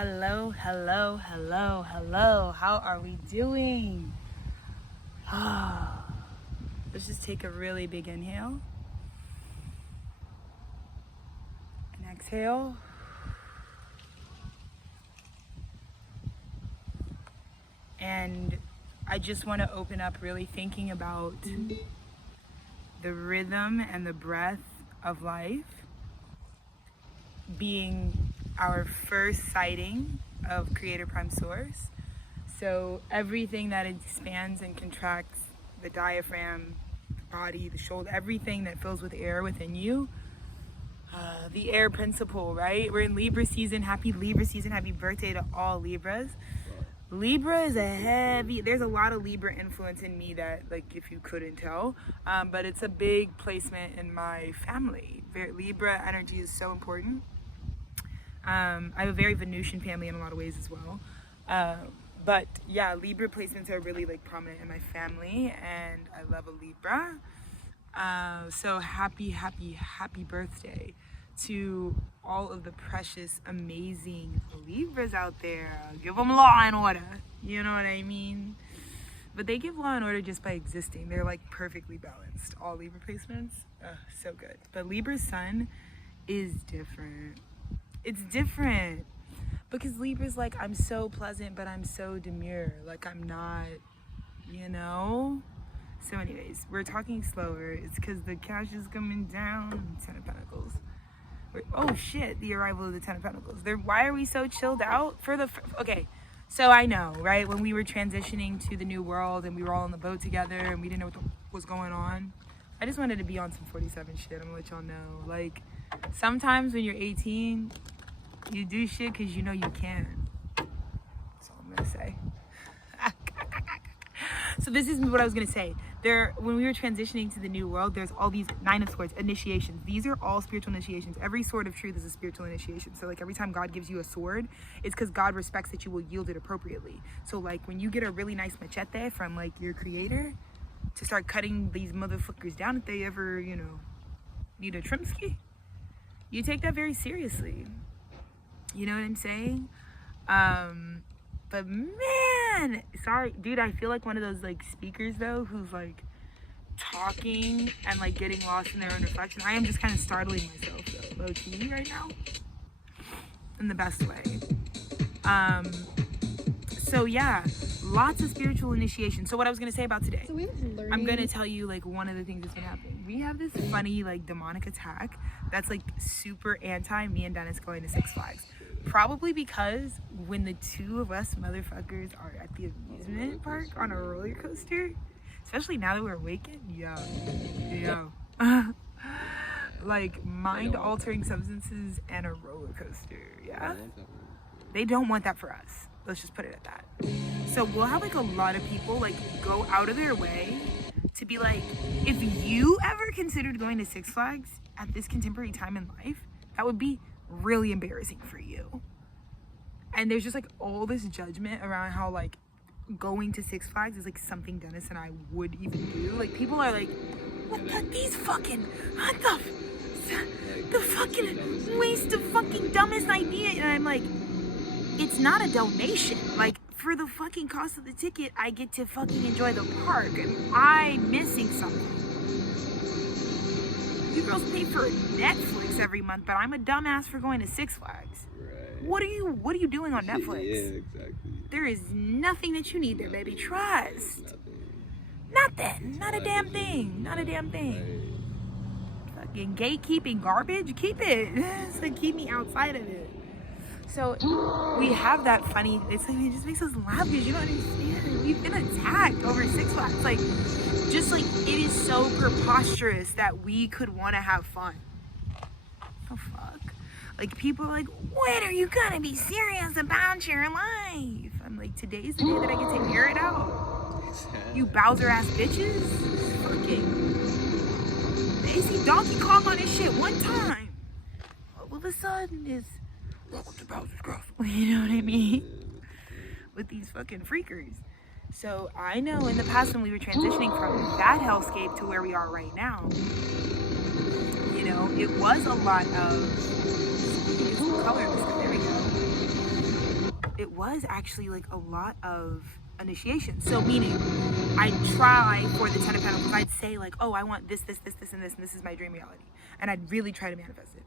Hello, hello, hello, hello. How are we doing? Let's just take a really big inhale and exhale. And I just want to open up really thinking about the rhythm and the breath of life being our first sighting of Creator Prime Source. So everything that expands and contracts, the diaphragm, the body, the shoulder, everything that fills with air within you, the air principle, right? We're in Libra season. Happy Libra season. Happy birthday to all Libras. Libra is there's a lot of Libra influence in me that, like, if you couldn't tell, but it's a big placement in my family. Libra energy is so important. I have a very Venusian family in a lot of ways as well. But yeah, Libra placements are really like prominent in my family, and I love a Libra. So happy birthday to all of the precious, amazing Libras out there. Give them law and order. You know what I mean? But they give law and order just by existing. They're like perfectly balanced. All Libra placements, so good. But Libra's sun is different. It's different because Libra's like, I'm so pleasant, but I'm so demure. Like, I'm not, you know? So anyways, we're talking slower. It's because the cash is coming down. 10 of Pentacles. Oh shit, the arrival of the 10 of Pentacles. Why are we so chilled out? Okay, so I know, right? When we were transitioning to the new world and we were all on the boat together and we didn't know what was going on, I just wanted to be on some 47 shit. I'm gonna let y'all know. Like, sometimes when you're 18, you do shit because you know you can. That's all I'm gonna say. So this is what I was gonna say. When we were transitioning to the new world, there's all these 9 of Swords, initiations. These are all spiritual initiations. Every sword of truth is a spiritual initiation. So like every time God gives you a sword, it's because God respects that you will yield it appropriately. So like when you get a really nice machete from like your creator to start cutting these motherfuckers down if they ever, need a trimski, you take that very seriously. You know what I'm saying? But man, sorry, dude, I feel like one of those like speakers though, who's like talking and like getting lost in their own reflection. I am just kind of startling myself though, low key right now, in the best way. So yeah, lots of spiritual initiation. So what I was gonna say about today, I'm gonna tell you like one of the things that's been happening. We have this funny like demonic attack that's like super anti me and Dennis going to Six Flags. Probably because when the two of us motherfuckers are at the amusement park on a roller coaster, especially now that we're awakened, yo, like mind-altering substances and a roller coaster, yeah? They don't want that for us. Let's just put it at that. So we'll have like a lot of people like go out of their way to be like, if you ever considered going to Six Flags at this contemporary time in life, that would be really embarrassing for you. And there's just like all this judgment around how like going to Six Flags is like something Dennis and I would even do. Like people are like, what the fucking waste of fucking dumbest idea. And I'm like, it's not a donation. Like, for the fucking cost of the ticket, I get to fucking enjoy the park, and I'm missing something. You girls pay for Netflix every month, but I'm a dumbass for going to Six Flags. Right. What are you doing on Netflix? Yeah, exactly. There is nothing that you need there, baby. Trust. Nothing. Not a damn thing. Not a damn thing. Right. Fucking gatekeeping garbage. Keep it. It's like, keep me outside of it. So we have that funny, it's like, it just makes us laugh because you don't understand. We've been attacked over Six Flags. Like, just like, it is so preposterous that we could want to have fun. Oh, fuck. Like, people are like, when are you gonna be serious about your life? I'm like, today's the day that I get to air it out. You Bowser ass bitches. Fucking. They see Donkey Kong on this shit one time. All of a sudden, it's, welcome to Bowser's Castle. You know what I mean? With these fucking freakers. So I know in the past when we were transitioning from that hellscape to where we are right now, it was a lot of color. There we go. it was actually like a lot of initiation. So meaning I'd try for the 10 of Pentacles, I'd say like, oh, I want this, this, this, this, and this, and this is my dream reality. And I'd really try to manifest it.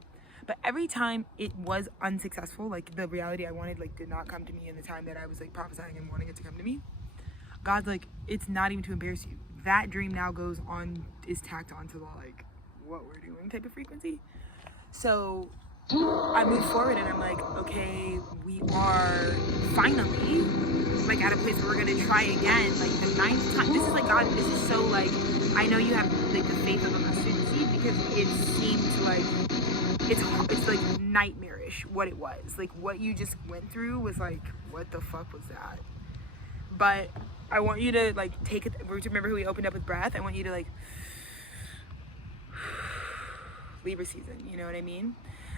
But every time it was unsuccessful, like the reality I wanted like did not come to me in the time that I was like prophesying and wanting it to come to me, God's like, it's not even to embarrass you. That dream now goes on, is tacked onto the like what we're doing type of frequency. So I move forward and I'm like, okay, we are finally like at a place where we're gonna try again, like the 9th time. This is like, God, this is so like, I know you have like the faith of a mustard seed, because it seemed like it's like nightmarish what it was. Like what you just went through was like, what the fuck was that? But I want you to like take it, remember who we opened up with breath? I want you to like Libra season, you know what I mean?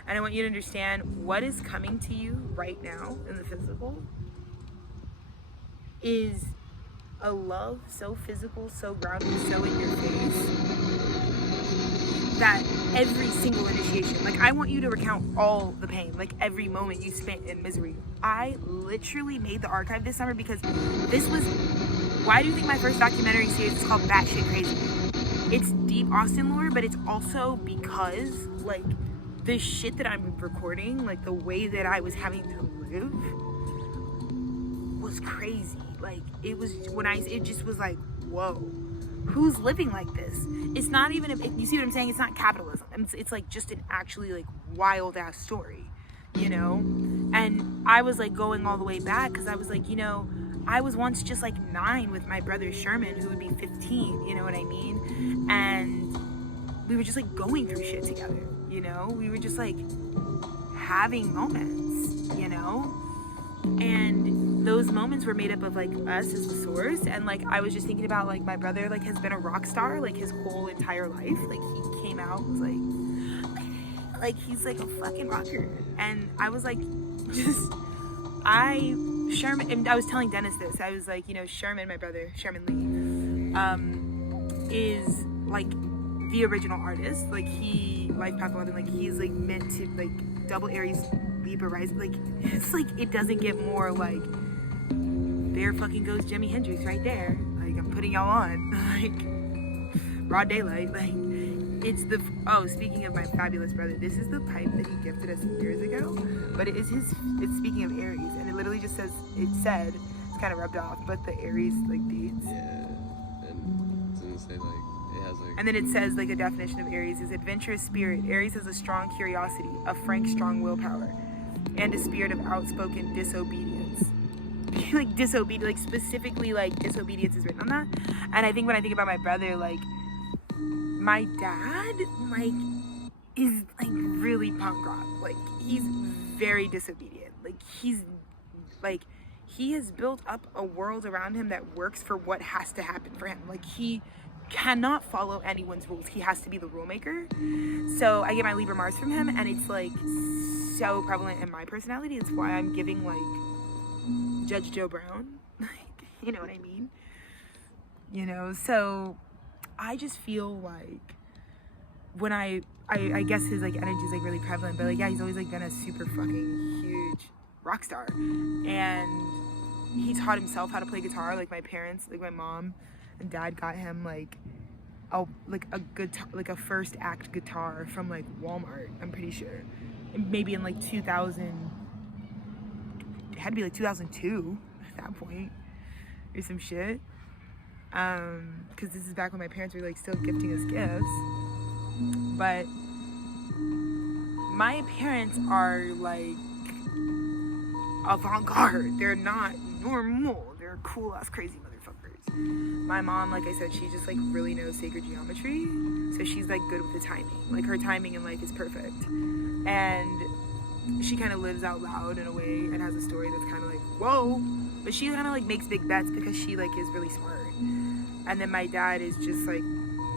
And I want you to understand what is coming to you right now in the physical is a love so physical, so grounded, so in your face, that every single initiation, like I want you to recount all the pain, like every moment you spent in misery. I literally made the archive this summer because this was, why do you think my first documentary series is called Batshit Crazy? It's deep Austin lore, but it's also because like the shit that I'm recording, like the way that I was having to live was crazy. Like it was, it just was like, whoa, who's living like this? It's not even, you see what I'm saying? It's not capitalism. It's like just an actually like wild ass story, you know? And I was like going all the way back because I was like, you know, I was once just like 9 with my brother Sherman, who would be 15, you know what I mean? And we were just like going through shit together, you know? We were just like having moments, you know? And those moments were made up of like us as the source. And like I was just thinking about like my brother like has been a rock star like his whole entire life. Like he came out, was like he's like a fucking rocker. And I was like, Sherman, and I was telling Dennis this, I was like, you know, Sherman, my brother, Sherman Lee, is like the original artist. Like he, Life Path 11, like he's like meant to like double Aries, Libra rising. Like it's like, it doesn't get more like, there fucking goes Jimi Hendrix right there. Like I'm putting y'all on, like broad daylight. Like it's the, oh, speaking of my fabulous brother, this is the pipe that he gifted us years ago, but it is his, it's speaking of Aries, and it literally just says, it said, it's kind of rubbed off, but the Aries like dates. Yeah, and doesn't it say like, it has like, and then it says like a definition of Aries is adventurous spirit. Aries has a strong curiosity, a frank, strong willpower, and a spirit of outspoken disobedience. Like disobedience, like specifically like disobedience is written on that. And I think when I think about my brother, like my dad like is like really punk rock. Like he's very disobedient. Like he's like, he has built up a world around him that works for what has to happen for him. Like he cannot follow anyone's rules. He has to be the rule maker. So I get my Libra Mars from him, and it's like so prevalent in my personality. It's why I'm giving like Judge Joe Brown. Like, you know what I mean? You know, so I just feel like when I guess his like energy is like really prevalent, but like yeah, he's always like been a super fucking huge rock star, and he taught himself how to play guitar. Like my parents, like my mom and dad got him like a guitar, like a first act guitar from like Walmart, I'm pretty sure, maybe in like 2000, it had to be like 2002 at that point or some shit. Because this is back when my parents were like still gifting us gifts. But my parents are like avant-garde. They're not normal. They're cool ass crazy motherfuckers. My mom, like I said, she just like really knows sacred geometry, so she's like good with the timing. Like her timing in life is perfect, and she kind of lives out loud in a way and has a story that's kind of like whoa, but she kind of like makes big bets because she like is really smart. And then my dad is just like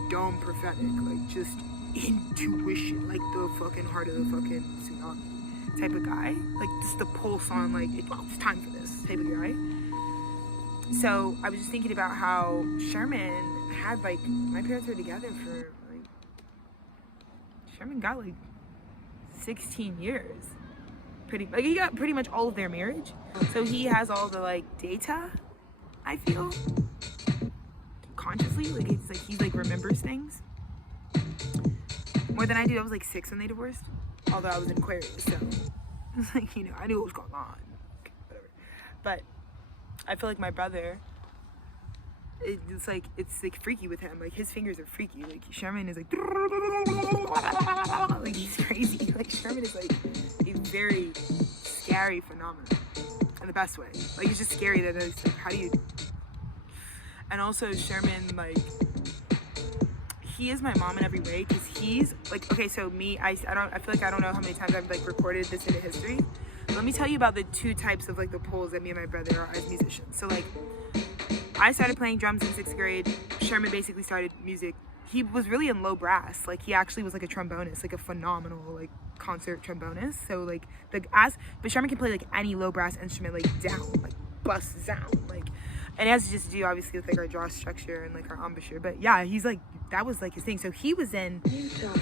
dumb prophetic, like just intuition, like the fucking heart of the fucking tsunami type of guy, like just the pulse on like it's time for this type of guy. So I was just thinking about how Sherman had like, my parents were together for like, Sherman got like 16 years, he got pretty much all of their marriage. So he has all the like data, I feel, consciously. Like it's like he like remembers things more than I do. I was like 6 when they divorced, although I was in Aquarius, so it's like, you know, I knew what was going on. Okay, whatever. But I feel like my brother, it's like freaky with him. Like his fingers are freaky. Like Sherman is like he's crazy. Like Sherman is like a very scary phenomenon in the best way. Like it's just scary that it's like, how do you? And also Sherman, like, he is my mom in every way, because he's like, okay, so me, I feel like I don't know how many times I've like recorded this into history. Let me tell you about the 2 types of like the poles that me and my brother are as musicians. So like, I started playing drums in 6th grade. Sherman basically started music. He was really in low brass. Like he actually was like a trombonist, like a phenomenal like concert trombonist. So like but Sherman can play like any low brass instrument, like down, like bust down, like, and it has to just do obviously with like our jaw structure and like our embouchure. But yeah, he's like, that was like his thing. So he was in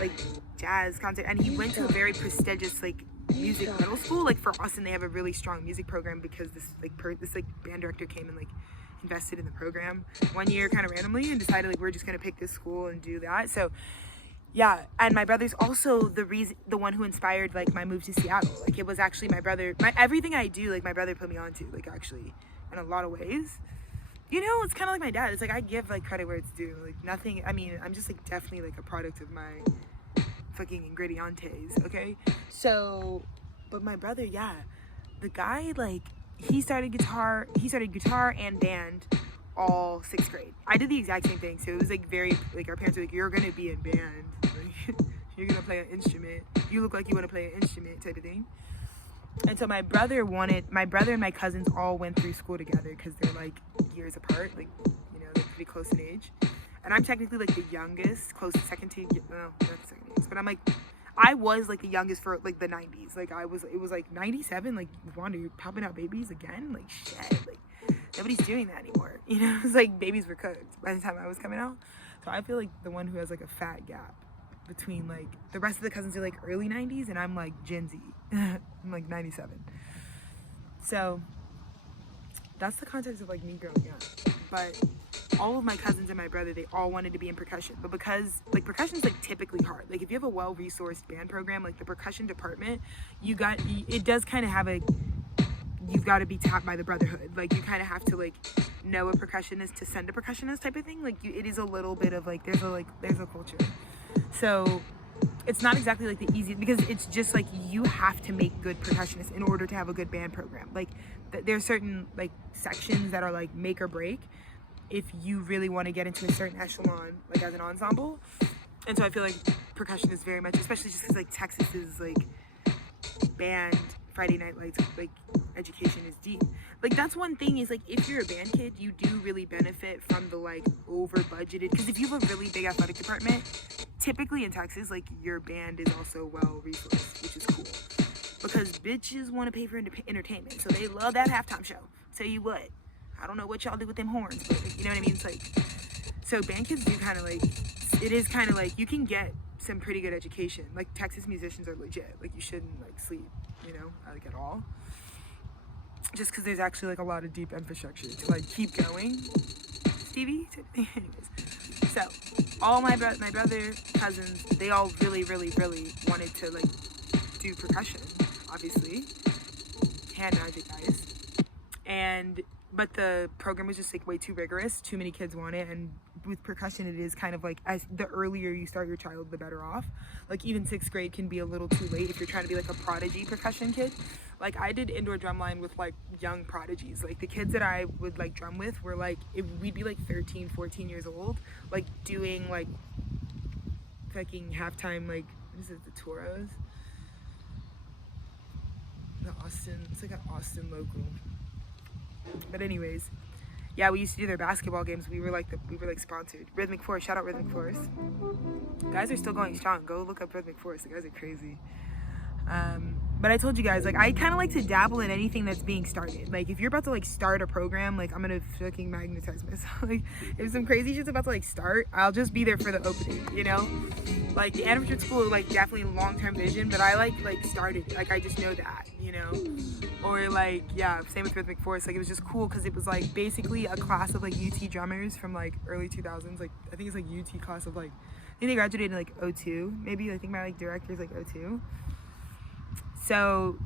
like jazz concert, and he went to a very prestigious like music middle school. Like for Austin, they have a really strong music program because this band director came and like invested in the program one year kind of randomly and decided like we're just gonna pick this school and do that. So yeah, and my brother's also the one who inspired like my move to Seattle. Like it was actually my brother, everything I do, like my brother put me on to, like actually in a lot of ways. You know, it's kind of like my dad. It's like I give like credit where it's due. Like nothing, I mean, I'm just like definitely like a product of my fucking ingredientes, okay? So, but my brother, yeah, the guy, like, he started guitar and band all 6th grade. I did the exact same thing. So it was like very, like our parents were like, you're gonna be in band, like, you're gonna play an instrument, you look like you want to play an instrument type of thing. And so my brother and my cousins all went through school together because they're like years apart, like, you know, they're pretty close in age. And I'm technically like the youngest, close to second to, no, not the second youngest, but I'm like, I was like the youngest for like the 90s. Like it was like 97, like, Wanda, you're popping out babies again? Like shit, like nobody's doing that anymore. You know, it's like babies were cooked by the time I was coming out. So I feel like the one who has like a fat gap between like the rest of the cousins are like early 90s and I'm like Gen Z. I'm like 97. So that's the context of like me growing up. But all of my cousins and my brother, they all wanted to be in percussion, but because like percussion is like typically hard. Like if you have a well-resourced band program, like the percussion department, it does kind of have you've got to be tapped by the brotherhood. Like you kind of have to like know a percussionist to send a percussionist type of thing. Like it is a little bit of like there's a culture. So it's not exactly like the easiest, because it's just like you have to make good percussionists in order to have a good band program. Like there are certain like sections that are like make or break if you really want to get into a certain echelon, like as an ensemble. And so I feel like percussion is very much, especially just because like Texas's like band Friday Night Lights like education is deep. Like that's one thing is like if you're a band kid, you do really benefit from the like over budgeted, because if you have a really big athletic department, typically in Texas, like your band is also well resourced, which is cool, because bitches want to pay for entertainment, so they love that halftime show. Tell you what, I don't know what y'all do with them horns, but like, you know what I mean? It's like, so band kids do kind of like, it is kind of like you can get some pretty good education. Like Texas musicians are legit. Like you shouldn't like sleep, you know, like at all. Just because there's actually like a lot of deep infrastructure to like keep going. Stevie? Anyways. So all my brother, cousins, they all really, really, really wanted to like do percussion, obviously. Hand magic guys. But the program was just like way too rigorous. Too many kids want it, and with percussion, it is kind of like as the earlier you start your child, the better off. Like even 6th grade can be a little too late if you're trying to be like a prodigy percussion kid. Like I did indoor drumline with like young prodigies. Like the kids that I would like drum with were like, we'd be like 13, 14 years old, like doing like fucking halftime, like what is it, the Toros? It's like an Austin local. But anyways, yeah, we used to do their basketball games. We were like sponsored. Rhythmic Force, shout out Rhythmic Force. Guys are still going strong. Go look up Rhythmic Force. The guys are crazy. But I told you guys, like, I kind of like to dabble in anything that's being started. Like, if you're about to like start a program, like, I'm gonna fucking magnetize myself. Like, if some crazy shit's about to like start, I'll just be there for the opening, you know? Like, the animated school, like, definitely long-term vision, but I like started, like, I just know that, you know? Or like, yeah, same with Rhythmic Force. Like, it was just cool because it was like basically a class of like UT drummers from like early 2000s. Like, I think it's like UT class of like, I think they graduated in like 02, maybe. I think my like director's like 02. So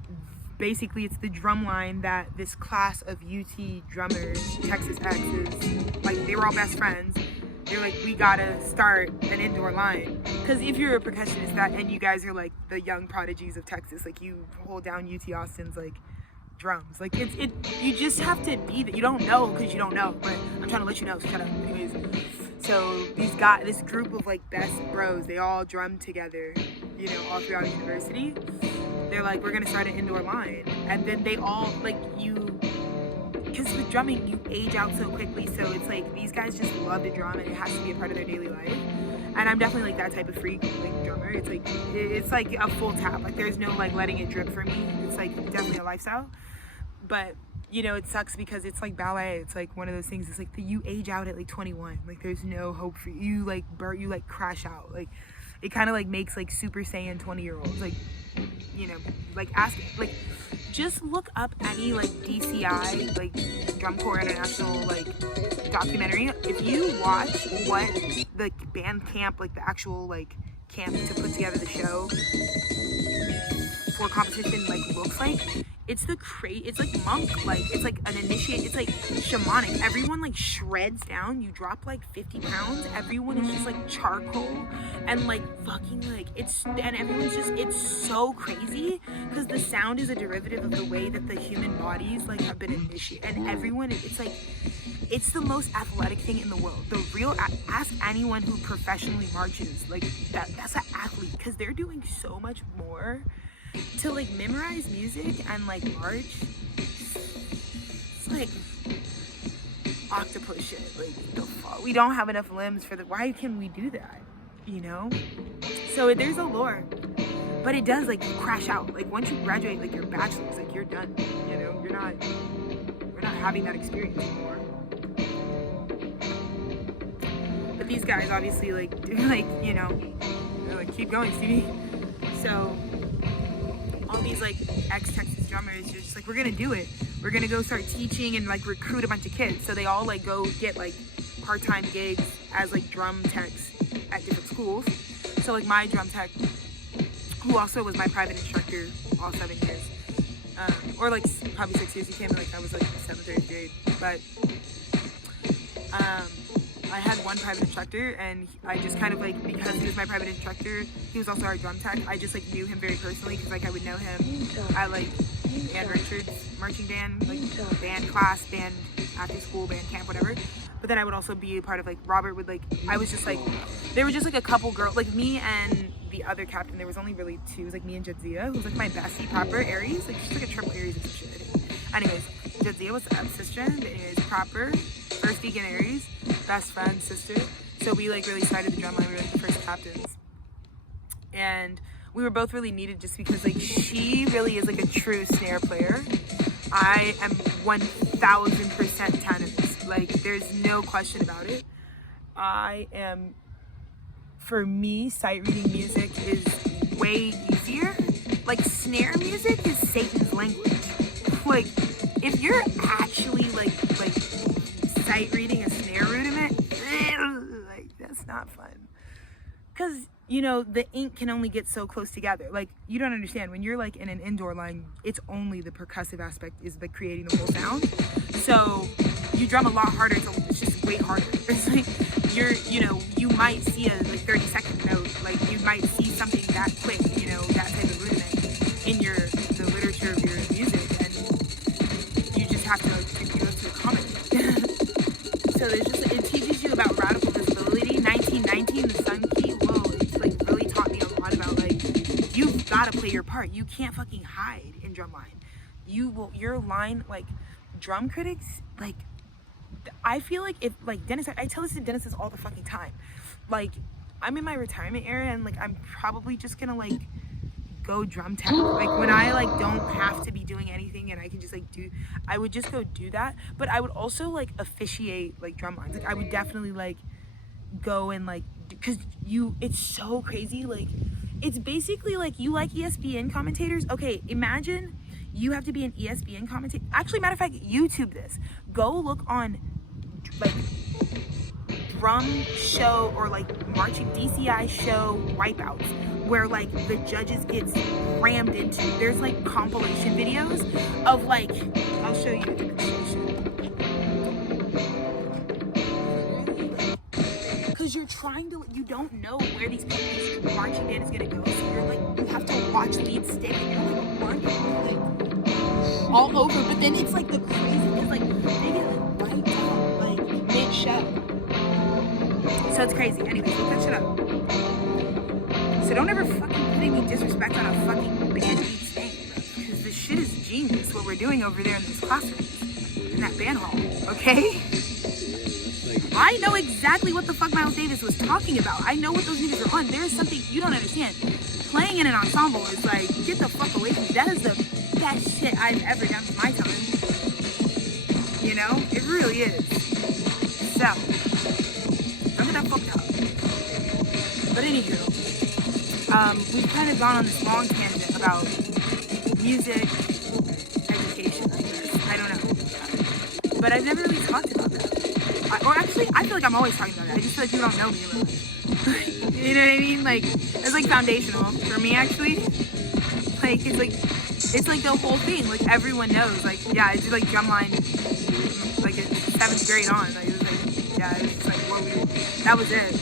basically it's the drum line that this class of UT drummers, Texas X's, like, they were all best friends. They're like, we gotta start an indoor line. Because if you're a percussionist and you guys are like the young prodigies of Texas, like, you hold down UT Austin's like drums. Like, you just have to be that. You don't know because you don't know, but I'm trying to let you know, so shut up. Anyways, so this group of like best bros, they all drum together, you know, all throughout university. They're like, we're gonna start an indoor line. And then they all, like, because with drumming, you age out so quickly, so it's like, these guys just love to drum and it has to be a part of their daily life. And I'm definitely like that type of freak, like, drummer. It's like a full tap. Like, there's no like letting it drip for me. It's like definitely a lifestyle. But, you know, it sucks because it's like ballet. It's like one of those things. It's like you age out at like 21. Like, there's no hope for you. You like crash out. Like, it kind of like makes like Super Saiyan 20-year-olds. Like, you know, like, just look up any like DCI, like Drum Corps International, like, documentary. If you watch what the band camp, like the actual like camp to put together the show for competition, like, looks like, it's like monk, like, it's like an initiate, it's like shamanic. Everyone like shreds down. You drop like 50 pounds. Everyone is just like charcoal and like fucking like, and everyone's just, it's so crazy because the sound is a derivative of the way that the human bodies like have been initiated, and everyone, it's like, it's the most athletic thing in the world. The real, ask anyone who professionally marches, like, that's an athlete, because they're doing so much more to like memorize music and like march. It's like octopus shit. Like, the fuck? We don't have enough limbs for why can we do that, you know? So there's a lore, but it does like crash out. Like, once you graduate like your bachelor's, like, you're done, you know? We're not having that experience anymore. But these guys obviously like do, like, you know, they're like, keep going, Stevie. So all these like ex-Texas drummers, you're just like, we're gonna do it. We're gonna go start teaching and like recruit a bunch of kids. So they all like go get like part-time gigs as like drum techs at different schools. So like my drum tech, who also was my private instructor all 7 years, or like probably 6 years, he came in like I was like 7th or 8th grade. But I had one private instructor, and I just kind of like, because he was my private instructor, he was also our drum tech, I just like knew him very personally, because like I would know him at like Ann Richards marching band, like band class, band after school, band camp, whatever. But then I would also be a part of like, Robert would like, I was just like, there were just like a couple girls, like me and the other captain, there was only really two. It was like me and Jadzia, who was like my bestie, proper Aries, like she's like a triple Aries or some shit, I think. Anyways, Jadzia was sister, anyways, proper, first deacon Aries, best friend, sister. So we like really started the drum line, we were like the first captains. And we were both really needed just because like she really is like a true snare player. I am 1000% tenors. Like, there's no question about it. For me, sight reading music is way easier. Like, snare music is Satan's language. Like, if you're actually like sight reading a snare rudiment, like, that's not fun. Because, you know, the ink can only get so close together. Like, you don't understand, when you're like in an indoor line, it's only the percussive aspect is like creating the whole sound. So you drum a lot harder, it's just way harder. It's like, you might see a like 30-second note, like you might see something that quick, you know, that type of rudiment in the literature of your music, and you just have to accommodate. So there's just, it teaches you about radical visibility. 1919, the Sun Key, whoa, it's like really taught me a lot about like, you've got to play your part. You can't fucking hide in drumline. Your line, like, drum critics, like, I feel like if, like, Dennis, I tell this to Dennis all the fucking time. Like, I'm in my retirement era, and like, I'm probably just gonna like go drum tech. Like when I like don't have to be doing anything and I can just like I would just go do that. But I would also like officiate like drum lines. Like I would definitely like go and like, because it's so crazy. Like it's basically like, you like ESPN commentators? Okay, imagine you have to be an ESPN commentator. Actually, matter of fact, YouTube this. Go look on like drum show or like marching DCI show wipeouts where like the judges gets rammed into. There's like compilation videos of like, I'll show you a demonstration. Because you're trying to, you don't know where these marching band is gonna go, so you're like, you have to watch lead stick and you're like running like all over. But then it's like the crazy, because like they get like wiped out like mid-show. So it's crazy. Anyways, look that shit up. So don't ever fucking put any disrespect on a fucking band lead thing, because this shit is genius what we're doing over there in those classrooms, in that band hall, okay? I know exactly what the fuck Miles Davis was talking about. I know what those niggas are on. There is something you don't understand. Playing in an ensemble is like, get the fuck away from me. That is the best shit I've ever done in my time. You know? It really is. So, don't get that fucked up. But anywho, we've kind of gone on this long tangent about music, education, I guess. I don't know. But I've never really talked about that. Or actually, I feel like I'm always talking about it. I just feel like you don't know me a little. You know what I mean? Like, it's like foundational for me, actually. Like, it's like the whole thing. Like, everyone knows. Like, yeah, I did like drumline, like in 7th grade on. Like, it was like, yeah, it was just like what that was it.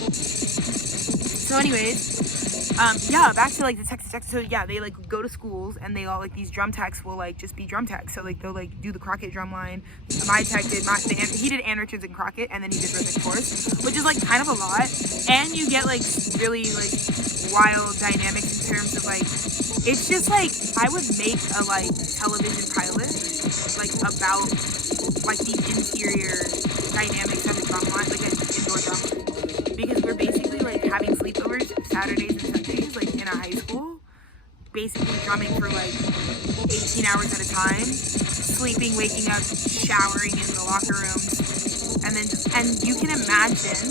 So anyways, yeah, back to like the Texas Tech. So yeah, they like go to schools and they all like, these drum techs will like just be drum techs. So like they'll like do the Crockett drum line. My tech did he did Ann Richards and Crockett, and then he did rhythmic chorus, which is like kind of a lot. And you get like really like wild dynamics in terms of like, it's just like, I would make a like television pilot like about like the interior dynamics of a drum line, like an indoor drum line, because we're basically like having sleepovers Saturdays and Sundays, like in a high school, basically drumming for like 18 hours at a time, sleeping, waking up, showering in the locker rooms, and then and you can imagine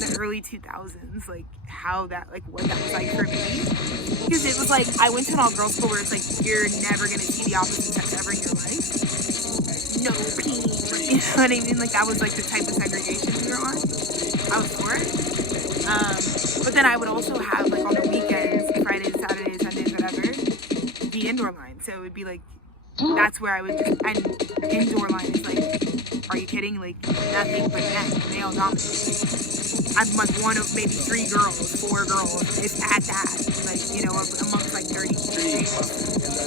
the early 2000s, like how that, like what that was like for me, because it was like, I went to an all-girls school where it's like, you're never gonna see the opposite sex ever in your life, no pee, like, you know what I mean? Like that was like the type of segregation we were on. I was for it. But then I would also have like on the weekends, Fridays, Saturdays, Sundays, whatever, the indoor line. So it would be like, that's where I would just, and indoor line is like, are you kidding? Like nothing but men, male dominated. I'm like one of maybe 4 girls, if at that, like, you know, amongst like 30,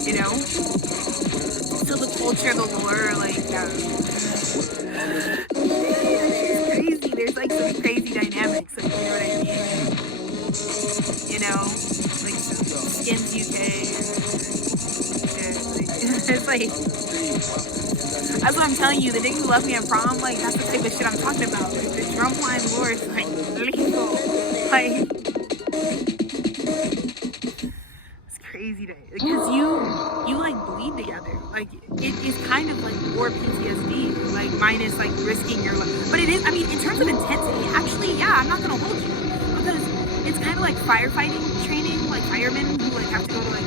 you know? So the culture, the lore, like, it's crazy. There's like some crazy dynamics, like, you know what I mean? You know, like Skins UK, it's like, that's what I'm telling you, the niggas who left me at prom, like, that's the type of shit I'm talking about. Like, the drumline lore is like lethal. Like, it's crazy because you like bleed together. Like, it is kind of like war PTSD, like minus like risking your life. But it is, I mean, in terms of intensity, actually, yeah, I'm not gonna hold you, because it's kind of like firefighting training, like firemen who like have to go to like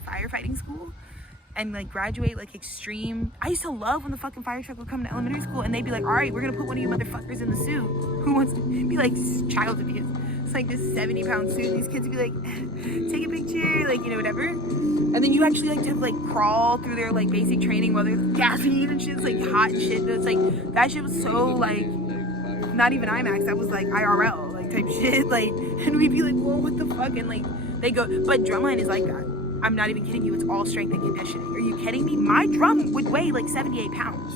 firefighting school and like graduate like extreme. I used to love when the fucking fire truck would come to elementary school and they'd be like, all right, we're gonna put one of you motherfuckers in the suit. Who wants to be like child abuse? It's like this 70-pound suit. These kids would be like, take a picture, like, you know, whatever. And then you actually like to like crawl through their like basic training while they're gassing and shit. It's like hot and shit. It's like, that shit was so like, not even IMAX, that was like IRL like type shit. Like, and we'd be like, whoa, what the fuck? And like they go, but drumline is like that. I'm not even kidding you, it's all strength and conditioning. Are you kidding me? My drum would weigh like 78 pounds.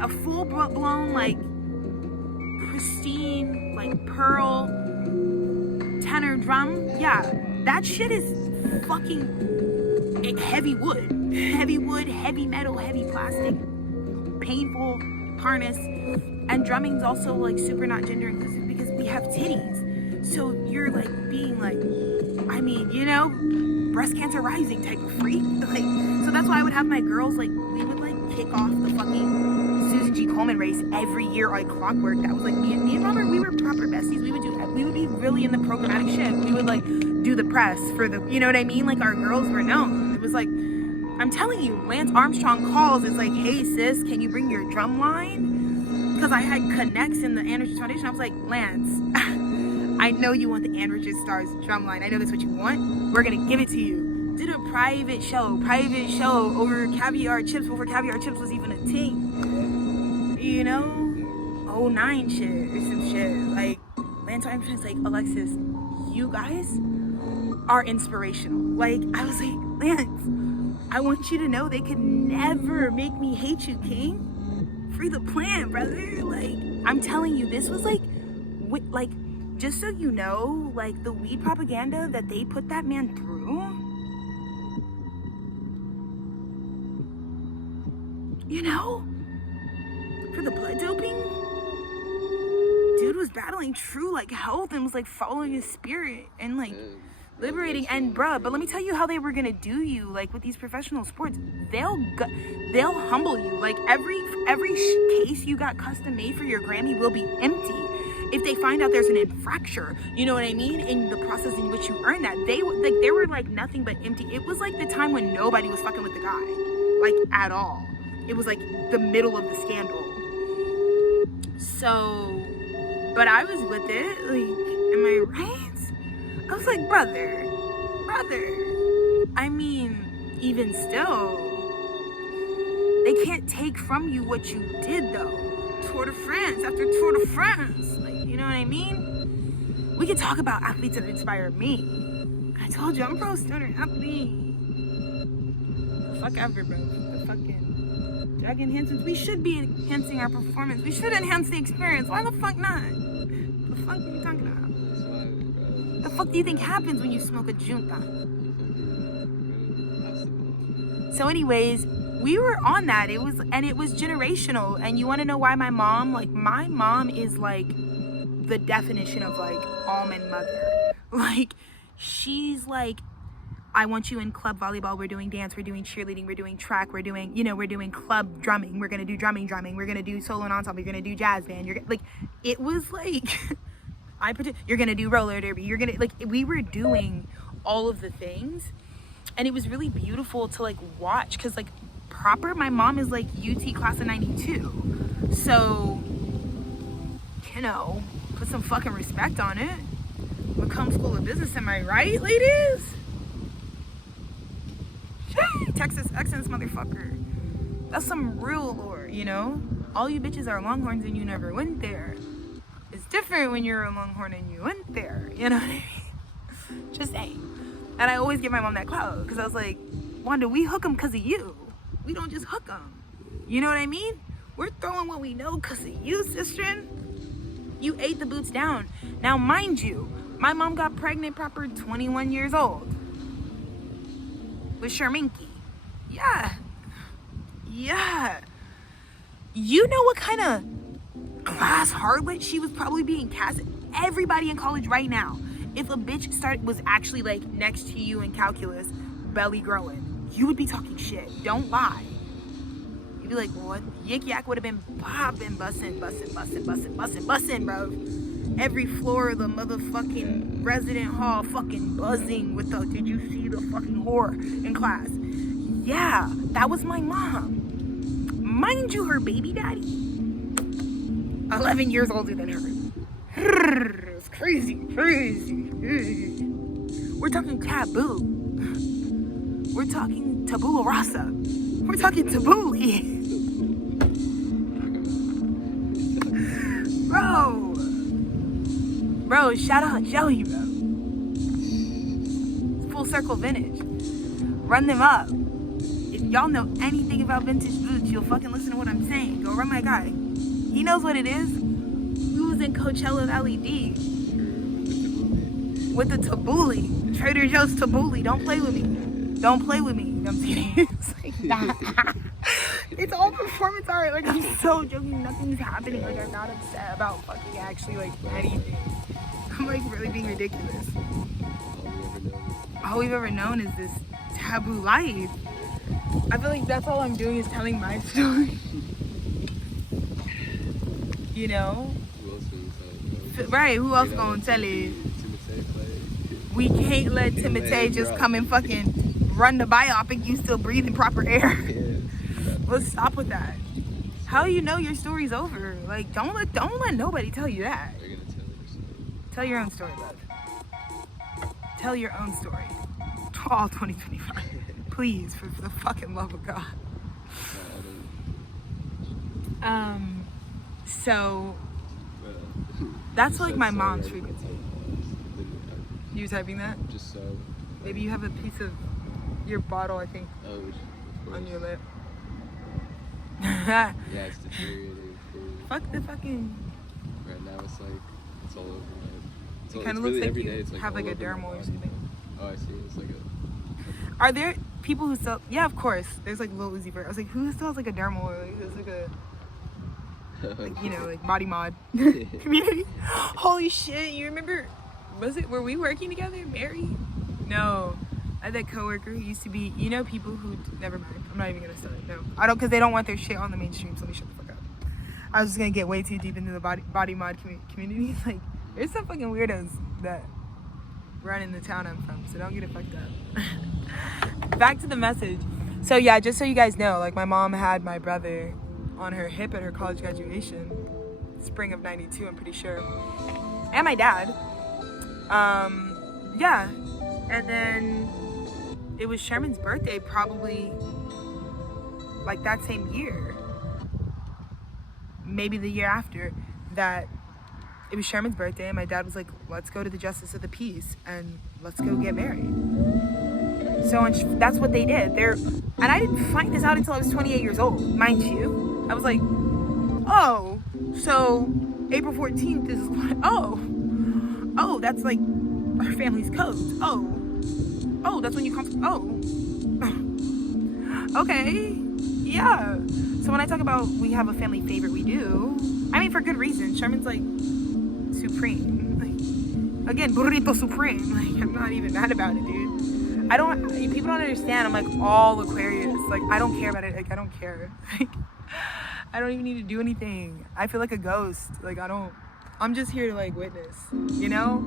A full blown, like, pristine, like, pearl tenor drum. Yeah, that shit is fucking heavy wood. Heavy wood, heavy metal, heavy plastic, painful harness. And drumming's also, like, super not gender inclusive because we have titties. So you're, like, being, like, I mean, you know, breast cancer rising type of freak. Like, so that's why I would have my girls, like, we would like kick off the fucking Susan G. Coleman race every year like clockwork. That was like me and Robert, we were proper besties. We would be really in the programmatic shit. We would like do the press for the, you know what I mean? Like our girls were known. It was like, I'm telling you, Lance Armstrong calls, it's like, hey sis, can you bring your drum line? Because I had connects in the Androgen Foundation. I was like, Lance, I know you want the Androgen Stars drum line. I know that's what you want. We're gonna give it to you. Did a private show over caviar chips before caviar chips was even a thing. You know, 09 shit or some shit. Like, Lance Armstrong's like, Alexis, you guys are inspirational. Like, I was like, Lance, I want you to know they could never make me hate you, King. Free the plant, brother. Like, I'm telling you, this was like, just so you know, like the weed propaganda that they put that man through, you know, for the blood doping, dude was battling true like health and was like following his spirit and like liberating. And bruh, but let me tell you how they were gonna do you, like with these professional sports. They'll humble you. Like every case you got custom made for your Grammy will be empty if they find out there's an infraction, you know what I mean, in the process in which you earn that. They were like nothing but empty. It was like the time when nobody was fucking with the guy, like at all. It was like the middle of the scandal. So, but I was with it, like, am I right? I was like, brother, I mean, even still, they can't take from you what you did though. Tour de France after Tour de France. You know what I mean? We can talk about athletes that inspire me. I told you, I'm a pro stoner athlete. The fuck ever, bro. The fucking drug enhancements. We should be enhancing our performance. We should enhance the experience. Why the fuck not? The fuck are you talking about? The fuck do you think happens when you smoke a junta? So anyways, we were on that. It was generational. And you want to know why my mom is like the definition of like almond mother. Like, she's like, I want you in club volleyball. We're doing dance, we're doing cheerleading, we're doing track, we're doing club drumming, we're gonna do drumming, we're gonna do solo and ensemble, you're gonna do jazz band, you're like, it was like you're gonna do roller derby, you're gonna, like, we were doing all of the things. And it was really beautiful to like watch, because like my mom is like UT class of 92, so you know, put some fucking respect on it. Become School of Business, am I right, ladies? Shit, Texas accents, motherfucker. That's some real lore, you know? All you bitches are Longhorns and you never went there. It's different when you're a Longhorn and you went there, you know what I mean? Just saying. And I always give my mom that clout, because I was like, Wanda, we hook them because of you. We don't just hook them. You know what I mean? We're throwing what we know because of you, sister. You ate the boots down. Now, mind you, my mom got pregnant proper 21 years old with Sherminky. Yeah. You know what kind of class harlot she was probably being cast? Everybody in college right now, if a bitch was actually like next to you in calculus, belly growing, you would be talking shit. Don't lie. You'd be like, what? Yik Yak would have been popping, bussin', bro. Every floor of the motherfucking resident hall fucking buzzing with the, did you see the fucking whore in class? Yeah, that was my mom. Mind you, her baby daddy, 11 years older than her. It's crazy. We're talking taboo. We're talking tabula rasa. We're talking tabbouleh. Bro, shout out Joey, bro. Full circle vintage. Run them up. If y'all know anything about vintage boots, you'll fucking listen to what I'm saying. Go run my guy. He knows what it is. He was in Coachella Valley D with the tabbouleh. Trader Joe's tabbouleh. Don't play with me. Don't play with me. You know what I'm saying? It's like, nah. It's all performance art. Like, I'm so joking. Nothing's happening. Like, I'm not upset about fucking actually, like, anything. I'm, like, really being ridiculous. All we ever know all we've ever known is this taboo life. I feel like that's all I'm doing is telling my story. You know? Who else gonna tell it? Right, who else gonna tell it? We can't let Timotei just come and fucking run the biopic, you still breathing proper air. Yeah. Let's stop with that. How you know your story's over? Like, don't let nobody tell you that. They're gonna tell their story. Tell your own story, love. Tell your own story. All 2025. Please, for the fucking love of God. So that's like my mom's frequency. You typing that? Just so. Maybe you have a piece of your bottle, I think, on your lip. Yeah, it's deteriorating. Fuck the fucking. Right now it's like, it's all over. It kind of looks like you have like a dermal or something. Oh, I see. It's like a. Are there people who still? Yeah, of course. There's like Lil Uzi Vert. I was like, who still has like a dermal or like there's like a. Like, you know, like body mod community. Holy shit, you remember, were we working together, Mary? No, I had that coworker who used to be, you know, people who, never mind, I'm not even gonna start, no. I don't, because they don't want their shit on the mainstream, so let me shut the fuck up. I was just gonna get way too deep into the body mod community. Like, there's some fucking weirdos that run in the town I'm from, so don't get it fucked up. Back to the message. So yeah, just so you guys know, like my mom had my brother on her hip at her college graduation, spring of '92, I'm pretty sure, and my dad. Yeah, and then it was Sherman's birthday, probably like that same year, maybe the year after that. It was Sherman's birthday, and my dad was like, "Let's go to the Justice of the Peace and let's go get married." So that's what they did. And I didn't find this out until I was 28 years old, mind you. I was like, oh, so April 14th is what, oh, that's like our family's code. Oh, that's when you come, okay, yeah. So when I talk about we have a family favorite, we do. I mean, for good reason. Sherman's like supreme. Like, again, burrito supreme. Like, I'm not even mad about it, dude. People don't understand. I'm like all Aquarius. Like, I don't care about it. Like, I don't care. Like, I don't even need to do anything. I feel like a ghost. Like, I'm just here to like witness, you know?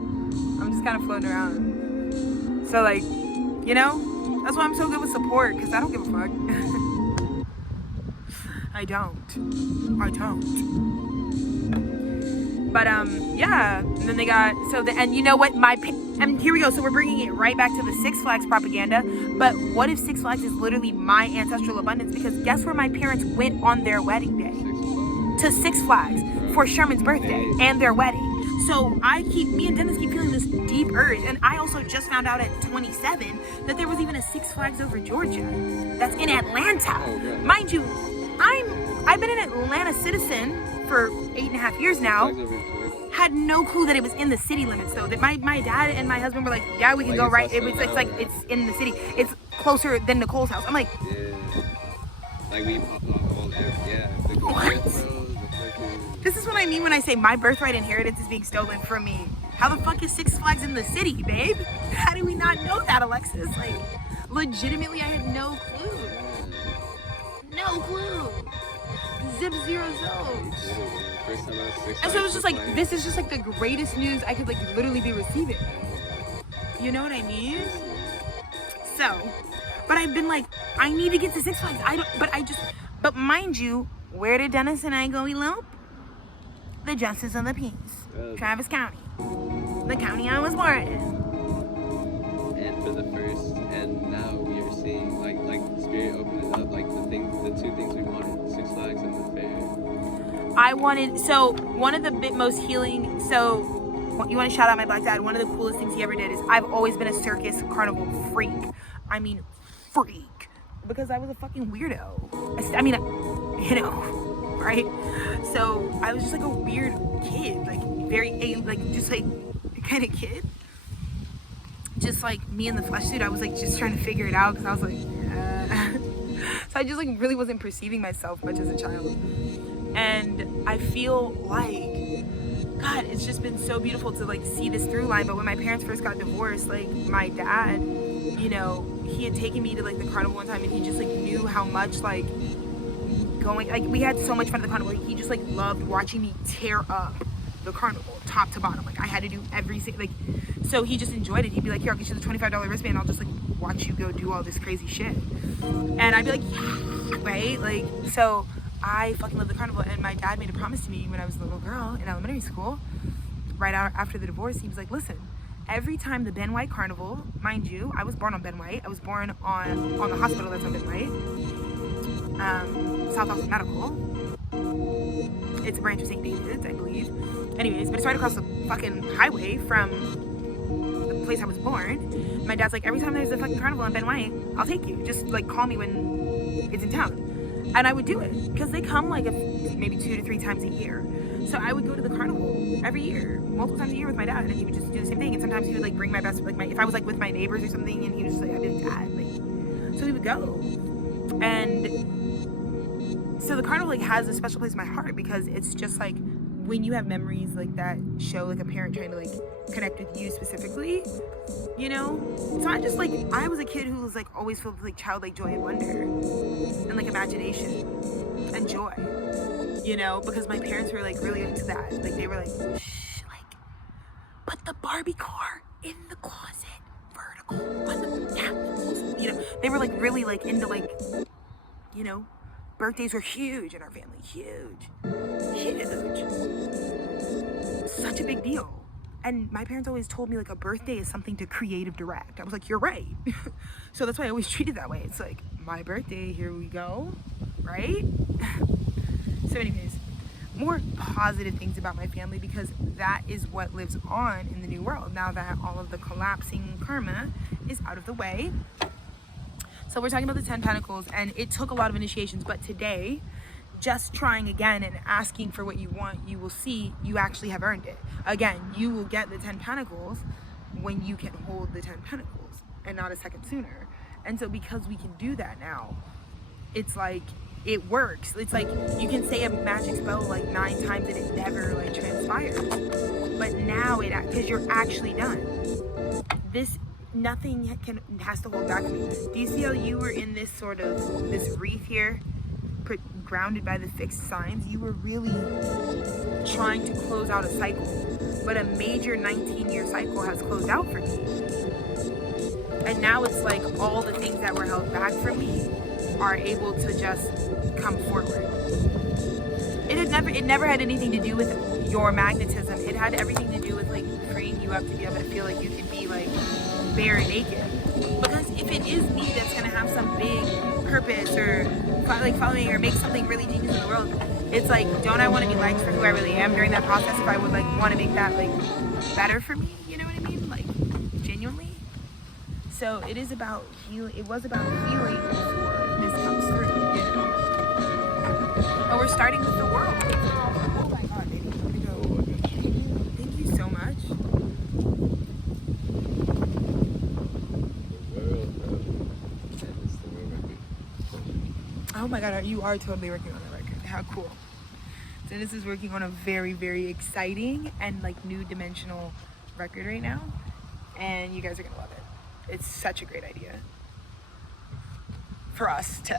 I'm just kind of floating around. So like, you know, that's why I'm so good with support, because I don't give a fuck. I don't. But yeah, and then they got, and you know what, and here we go, so we're bringing it right back to the Six Flags propaganda. But what if Six Flags is literally my ancestral abundance? Because guess where my parents went on their wedding day? To Six Flags for Sherman's birthday and their wedding. So me and Dennis keep feeling this deep urge, and I also just found out at 27 that there was even a Six Flags over Georgia that's in Atlanta. Mind you, I've been an Atlanta citizen for 8.5 years now. Had no clue that it was in the city limits though. That my dad and my husband were like, yeah, we can go right. It's like it's in the city. It's closer than Nicole's house. I'm like, yeah. Like we pop off all there. Yeah. What? This is what I mean when I say my birthright inheritance is being stolen from me. How the fuck is Six Flags in the city, babe? How do we not know that, Alexis? Like, legitimately, I had no clue. No clue. Zip zero zo. And so it was just like, this is just like the greatest news I could like literally be receiving. You know what I mean? So, but I've been like, I need to get to Six Flags. But mind you, where did Dennis and I go elope? The Justice of the Peace. Travis County. The county I was born in. And for the first, and now we are seeing like Spirit open it up, like the two things we wanted, Six Flags and the fair. One of the most healing, you want to shout out my black dad, one of the coolest things he ever did is I've always been a circus carnival freak. I mean, freak. Because I was a fucking weirdo. I mean, you know, right? So I was just like a weird kid, like very, like just like kind of kid. Just like me in the flesh suit, I was like just trying to figure it out because I was like, so I just like really wasn't perceiving myself much as a child. And I feel like, God, it's just been so beautiful to like see this through line. But when my parents first got divorced, like my dad you know, he had taken me to like the carnival one time, and he just like knew how much like going, like we had so much fun at the carnival. Like, he just like loved watching me tear up the carnival top to bottom. Like I had to do every single, like, so he just enjoyed it. He'd be like, here, I'll get you the $25 wristband, I'll just like watch you go do all this crazy shit. And I'd be like, yeah, right? Like, so I fucking love the carnival. And my dad made a promise to me when I was a little girl in elementary school, right after the divorce. He was like, listen, every time the Ben White Carnival, mind you, I was born on Ben White. I was born on the hospital that's on Ben White, South Austin Medical. It's a branch of St. David's, I believe. Anyways, but it's right across the fucking highway from the place I was born. My dad's like, every time there's a fucking carnival on Ben White, I'll take you. Just like call me when it's in town. And I would do it because they come like maybe 2 to 3 times a year. So I would go to the carnival every year, multiple times a year with my dad, and he would just do the same thing. And sometimes he would like bring my best, like if I was like with my neighbors or something, and he was just like, I'd be like, Dad, like, so we would go. And so the carnival like has a special place in my heart because it's just like when you have memories like that show like a parent trying to like connect with you specifically, you know. It's not just like I was a kid who was like always filled with like childlike joy and wonder and like imagination and joy, you know, because my parents were like really into that. Like they were like, shh, like put the Barbie car in the closet vertical on the, you know, they were like really like into like, you know, birthdays were huge in our family, huge, such a big deal. And my parents always told me like a birthday is something to creative direct. I was like, you're right. So that's why I always treat it that way. It's like my birthday, here we go, right? So anyways, more positive things about my family because that is what lives on in the new world now that all of the collapsing karma is out of the way. So we're talking about the 10 Pentacles, and it took a lot of initiations, but today, just trying again and asking for what you want, you will see you actually have earned it. Again, you will get the 10 Pentacles when you can hold the 10 Pentacles and not a second sooner. And so because we can do that now, it's like, it works. It's like you can say a magic spell like 9 times and it never like transpires. But now it, because you're actually done. Nothing has to hold back on me. Do you see how you were in this sort of, this wreath here, grounded by the fixed signs? You were really trying to close out a cycle, but a major 19-year cycle has closed out for me. And now it's like all the things that were held back from me are able to just come forward. It never had anything to do with your magnetism. It had everything to do with like freeing you up to be able to feel like you could be like bare and naked. Because if it is me that's gonna have some big purpose or like following or make something really genius in the world, it's like, don't I want to be liked for who I really am during that process if I would like want to make that like better for me, you know what I mean, like genuinely. So it is about healing. It was about healing before this comes through, you know. But we're starting with the world. Oh my god, baby, I'm gonna go. Thank you so much. Oh my god, you are totally working on a record. How cool. So this is working on a very, very exciting and like new dimensional record right now. And you guys are gonna love it. It's such a great idea for us to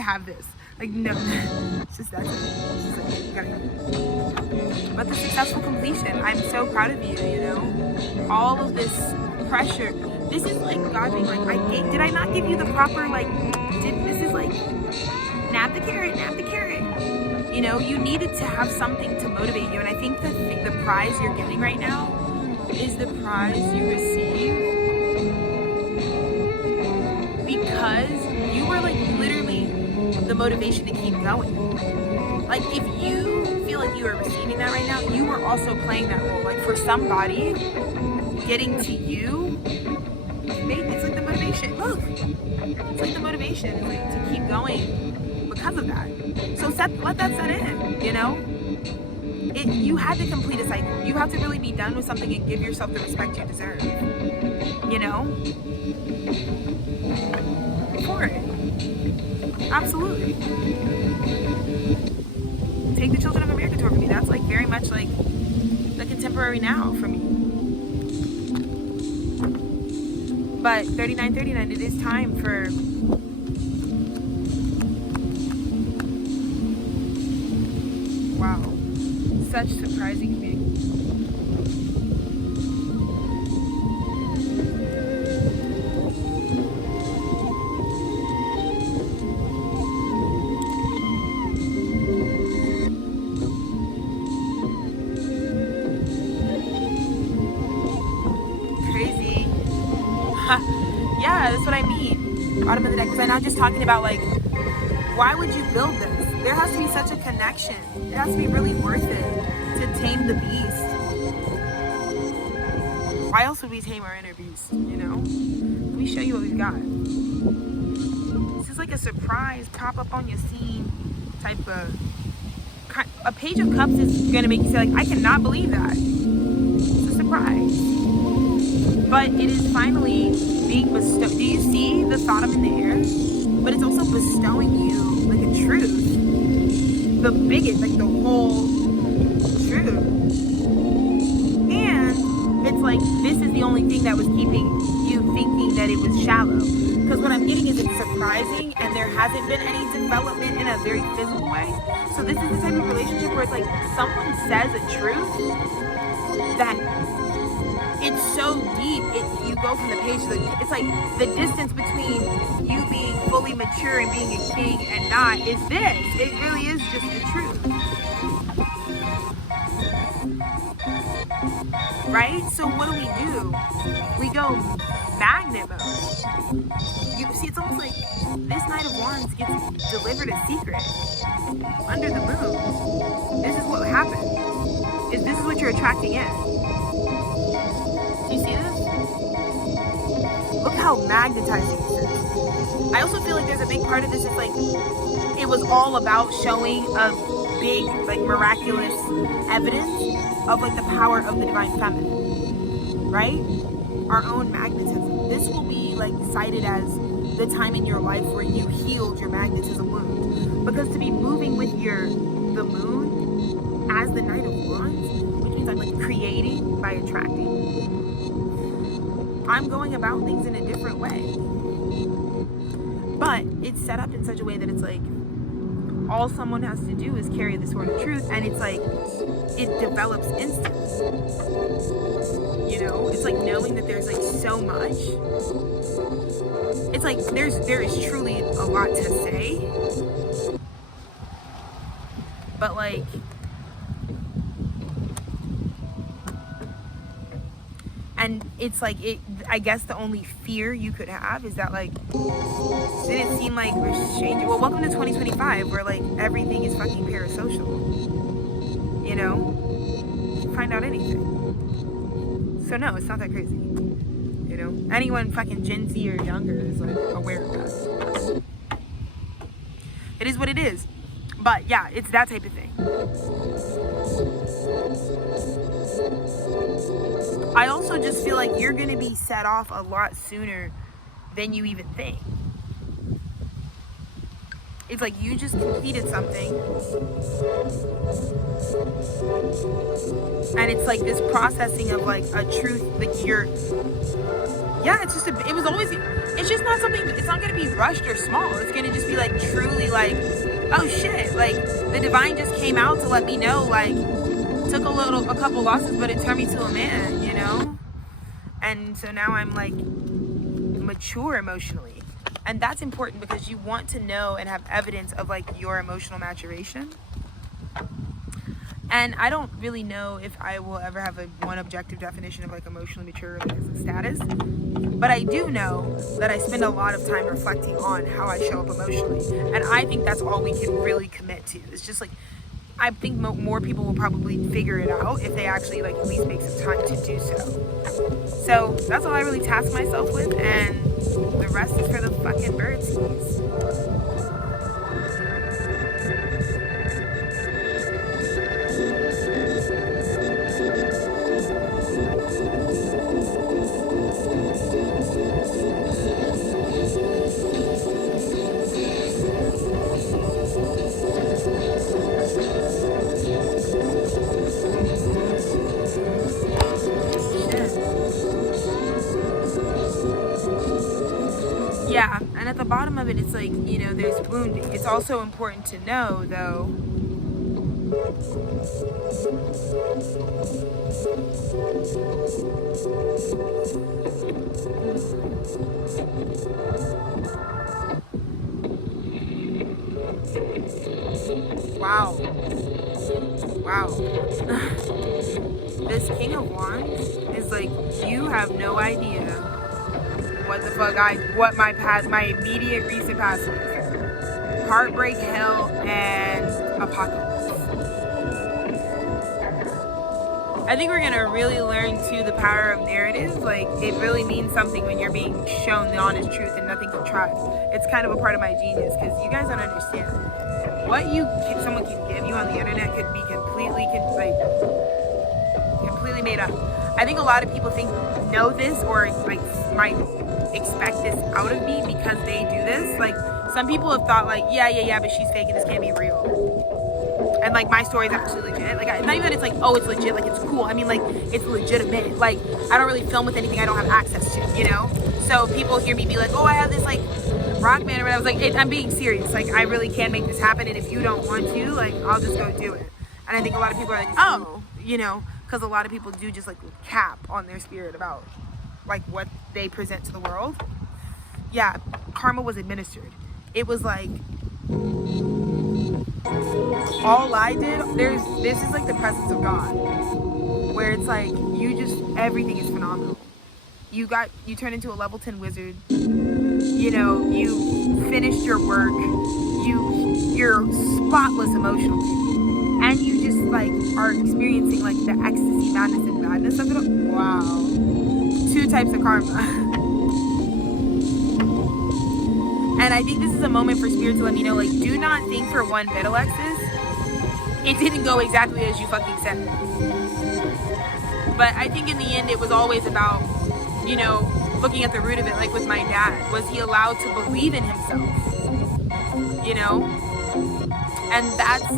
have this. Like, no, it's just that. But the successful completion, I'm so proud of you, you know? All of this pressure. This is like God being like, did I not give you the proper, like, this is like, nab the carrot. You know, you needed to have something to motivate you. And I think the prize you're getting right now is the prize you receive because you were like literally the motivation to keep going. Like if you feel like you are receiving that right now, you are also playing that role. Like for somebody, getting to you, it's like the motivation. Look, it's like the motivation, it's like to keep going because of that. So let that set in, you know? You had to complete a cycle. You have to really be done with something and give yourself the respect you deserve. You know? For it. Absolutely. Take the Children of America tour for me. That's like very much like the contemporary now for me. But 3939, it is time for wow, such surprising communication. Crazy. Yeah, that's what I mean. Bottom of the deck. Because I'm not just talking about like, why would you build this? There has to be such a connection. It has to be really worth it to tame the beast. Why else would we tame our inner beast, you know? Let me show you what we've got. This is like a surprise, pop up on your scene type of... A page of cups is gonna make you say like, I cannot believe that. It's a surprise. But it is finally being bestowed. Do you see the thought in the air? But it's also bestowing you like a truth. The biggest, like the whole truth. And it's like, this is the only thing that was keeping you thinking that it was shallow. Because what I'm getting is it's surprising and there hasn't been any development in a very physical way. So this is the type of relationship where it's like someone says a truth that it's so deep, you go from the page to the, it's like the distance between you being fully mature and being a king and not is this. It really is just the truth. Right? So what do? We go magnet mode. You see, it's almost like this Knight of Wands gets delivered a secret under the moon. This is what happened. This is what you're attracting in. Do you see this? Look how magnetizing this is. I also feel like there's a big part of this. It's like it was all about showing a big, like miraculous evidence of like the power of the divine feminine, right? Our own magnetism. This will be like cited as the time in your life where you healed your magnetism wound. Because to be moving with the moon as the Knight of Wands, which means I'm like creating by attracting. I'm going about things in a different way. But it's set up in such a way that it's like all someone has to do is carry the sword of truth, and it's like it develops instantly. You know, it's like knowing that there's like so much. It's like there is truly a lot to say, but like and it's like I guess the only fear you could have is that like did it seem like we're changing? Well, welcome to 2025 where like everything is fucking parasocial. You know? Find out anything. So no, it's not that crazy. You know? Anyone fucking Gen Z or younger is like aware of that. It is what it is. But yeah, it's that type of thing. I also just feel like you're gonna be set off a lot sooner than you even think. It's like you just completed something and it's like this processing of like a truth that you're, yeah, it's just it was always, it's just not something, it's not gonna be rushed or small. It's gonna just be like truly like, oh shit, like the divine just came out to let me know, like took a couple losses, but it turned me to a man, you know? And so now I'm like mature emotionally. And that's important because you want to know and have evidence of like your emotional maturation. And I don't really know if I will ever have one objective definition of like emotionally mature like as a status. But I do know that I spend a lot of time reflecting on how I show up emotionally. And I think that's all we can really commit to. It's just like, I think more people will probably figure it out if they actually like at least make some time to do so. So that's all I really task myself with, and the rest is for the fucking birdsies. the bottom of it, it's like, you know, there's wounding. It's also important to know, though, wow. Wow. This King of Wands is like, you have no idea what the fuck what my immediate recent past was. Heartbreak, hell, and apocalypse. I think we're gonna really learn too the power of narrative. Like, it really means something when you're being shown the honest truth and nothing contrived. It's kind of a part of my genius, because you guys don't understand. What someone can give you on the internet could be completely made up. I think a lot of people know this, or like might expect this out of me because they do this. Like, some people have thought like, yeah, but she's fake and this can't be real. And like, my story is actually legit. Like, not even that it's like, oh, it's legit, like it's cool. I mean, like, it's legitimate. Like, I don't really film with anything I don't have access to, you know? So people hear me be like, oh, I have this like rock band, or whatever. I was like, I'm being serious. Like, I really can make this happen, and if you don't want to, like, I'll just go do it. And I think a lot of people are like, oh, you know, because a lot of people do just like cap on their spirit about like what they present to the world. Yeah, karma was administered. It was like, all I did, this is like the presence of God, where it's like, everything is phenomenal. You turned into a level 10 wizard. You know, you finished your work. You're spotless emotionally, and you just like are experiencing like the ecstasy, madness, and madness of it. Wow, 2 types of karma. And I think this is a moment for spirit to let me know, like, do not think for one bit, Alexis, it didn't go exactly as you fucking said. But I think in the end, it was always about, you know, looking at the root of it, like with my dad. Was he allowed to believe in himself? You know? And that's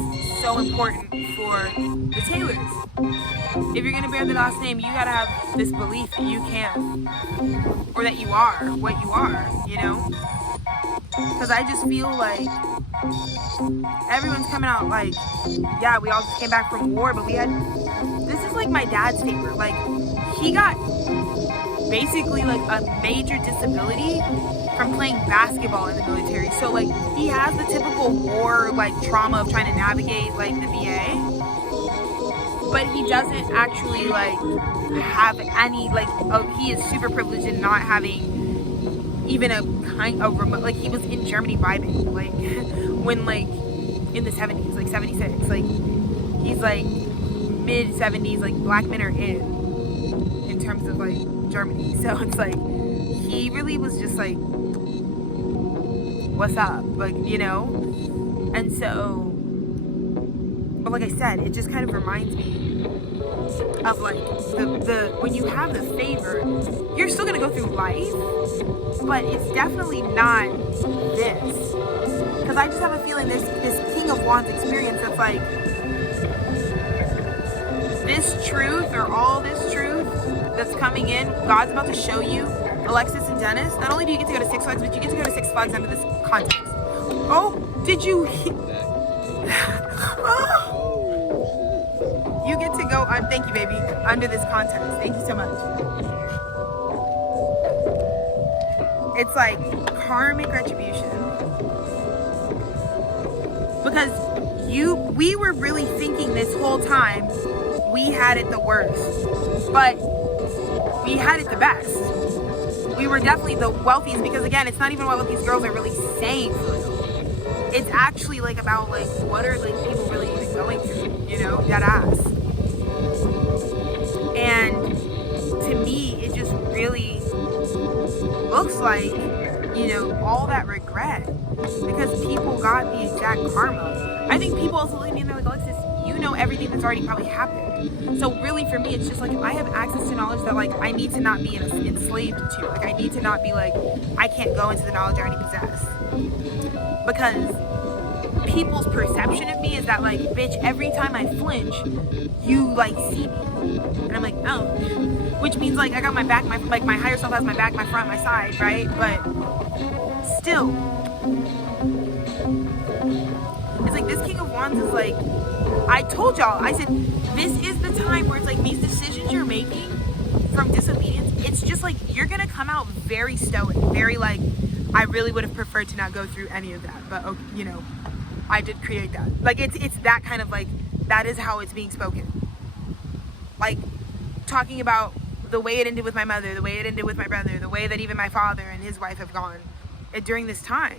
so important for the Taylors. If you're gonna bear the last name, you gotta have this belief that you can, or that you are what you are, you know? Because I just feel like everyone's coming out like, yeah, we all just came back from war, but this is like my dad's favorite. Like, he got basically like a major disability from playing basketball in the military. So like, he has the typical war like trauma of trying to navigate like the VA, but he doesn't actually like have any like, he is super privileged in not having even a kind of remote, like, he was in Germany vibing, like, when, like, in the 70s, like, 76, like, he's, like, mid-70s, like, black men are in terms of, like, Germany, so it's, like, he really was just, like, what's up, like, you know, and so, but like I said, it just kind of reminds me of, like, the when you have the favor, you're still gonna go through life, but it's definitely not this. Because I just have a feeling this King of Wands experience that's like, this truth, or all this truth that's coming in, God's about to show you, Alexis and Dennis. Not only do you get to go to Six Flags, but you get to go to Six Flags under this context. Oh, did you? You get to go on, thank you, baby, under this context. Thank you so much. It's like karmic retribution. Because we were really thinking this whole time we had it the worst, but we had it the best. We were definitely the wealthiest, because again, it's not even what these girls are really saying. It's actually like about like, what are like people really even going through, you know, that ass. And to me, it just really looks like, you know, all that regret, because people got the exact karma. I think people also look at me and they're like, Alexis, you know everything that's already probably happened. So really for me, it's just like, I have access to knowledge that like, I need to not be enslaved to. Like, I need to not be like, I can't go into the knowledge I already possess. Because people's perception of me is that like, bitch, every time I flinch, you like see me. And I'm like, oh, which means like, I got my back, my higher self has my back, my front, my side, right? But still, it's like this King of Wands is like, I told y'all, I said, this is the time where it's like these decisions you're making from disobedience, it's just like, you're gonna come out very stoic, very like, I really would have preferred to not go through any of that, but you know, I did create that. Like, it's that kind of like, that is how it's being spoken. Like, talking about the way it ended with my mother, the way it ended with my brother, the way that even my father and his wife have gone during this time.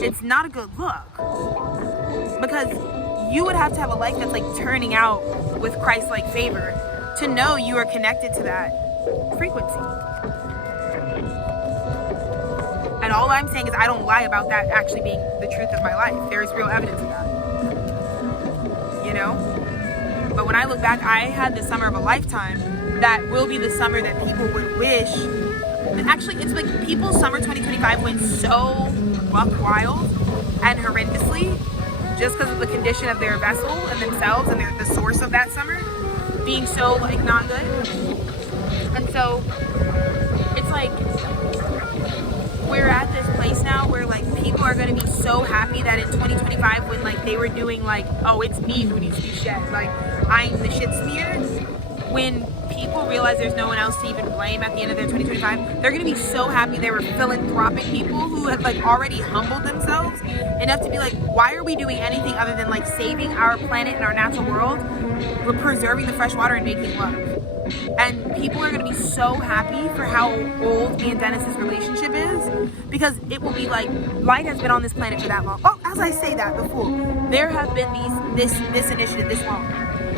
It's not a good look, because you would have to have a life that's like turning out with Christ-like favor to know you are connected to that frequency. And all I'm saying is I don't lie about that actually being the truth of my life. There is real evidence of that, you know? But when I look back, I had the summer of a lifetime that will be the summer that people would wish. Actually, it's like people's summer 2025 went so buck wild and horrendously just because of the condition of their vessel and themselves and the source of that summer being so like not good. And so it's like we're at this place now where like people are going to be so happy that in 2025 when like they were doing like, oh, it's me who needs to be shed, like I'm the shit smear, when people realize there's no one else to even blame at the end of their 2025, they're going to be so happy they were philanthropic people who have like already humbled themselves enough to be like, why are we doing anything other than like saving our planet and our natural world? We're preserving the fresh water and making love. And people are going to be so happy for how old me and Dennis's relationship is, because it will be like, light has been on this planet for that long. Oh, as I say that before, there have been this initiative this long.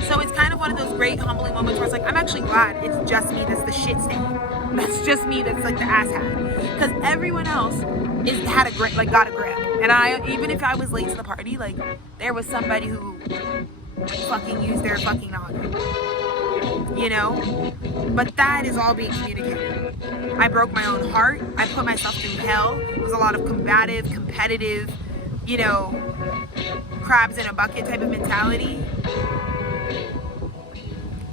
So it's kind of one of those great humbling moments where it's like, I'm actually glad it's just me that's the shit stain. That's just me that's like the asshat. Because everyone else got a grip. And even if I was late to the party, like there was somebody who fucking used their fucking noggin. You know? But that is all being communicated. I broke my own heart. I put myself through hell. It was a lot of combative, competitive, you know, crabs in a bucket type of mentality.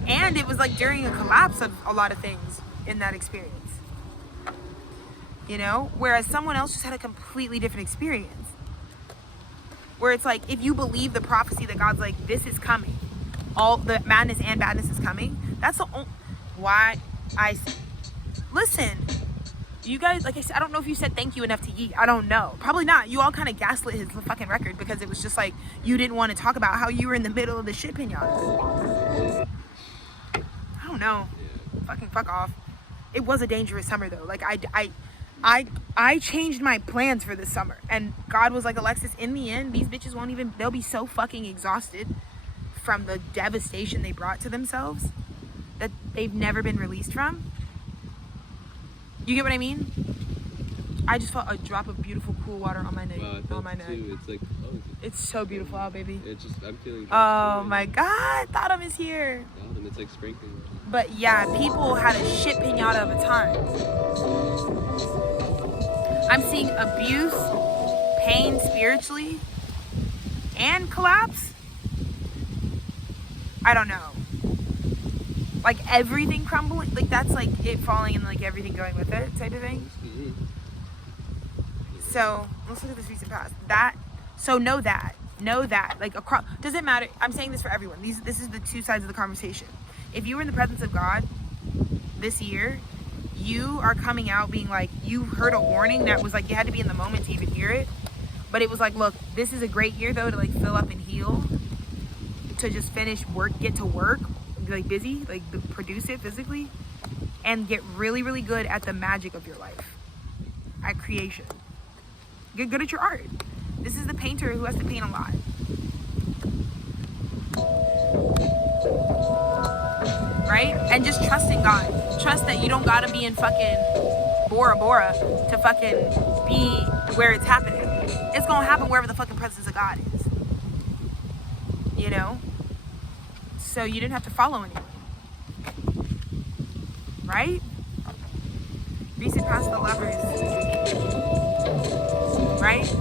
And it was like during a collapse of a lot of things in that experience. You know? Whereas someone else just had a completely different experience. Where it's like, if you believe the prophecy that God's like, this is coming. All the madness and badness is coming. That's the only, why listen, you guys, like I said, I don't know if you said thank you enough to Yeet. I don't know. Probably not. You all kind of gaslit his fucking record because it was just like, you didn't want to talk about how you were in the middle of the shit pinata. I don't know. Fucking fuck off. It was a dangerous summer though. Like I changed my plans for this summer, and God was like, Alexis, in the end, these bitches won't even, they'll be so fucking exhausted from the devastation they brought to themselves that they've never been released from. You get what I mean? I just felt a drop of beautiful cool water on my neck. Wow, I on my neck. too. It's like, oh, It's so beautiful out, baby. it's just, I'm feeling. Oh my God, Thadam is here. God, and it's like sprinkling. But yeah, people had a shit pinata of a time. I'm seeing abuse, pain spiritually, and collapse. I don't know. Like everything crumbling, like that's like it falling and like everything going with it type of thing. Mm-hmm. So let's look at this recent past. Know that. Like across, doesn't matter. I'm saying this for everyone. This is the two sides of the conversation. If you were in the presence of God this year, you are coming out being like, you heard a warning that was like, you had to be in the moment to even hear it. But it was like, look, this is a great year though to like fill up and heal, to just finish work, get to work, be like busy, like produce it physically, and get really, really good at the magic of your life, at creation. Get good at your art. This is the painter who has to paint a lot. Right? And just trust in God. Trust that you don't gotta be in fucking Bora Bora to fucking be where it's happening. It's gonna happen wherever the fucking presence of God is. You know? So you didn't have to follow anyone. Right? Recent past the lovers. Right?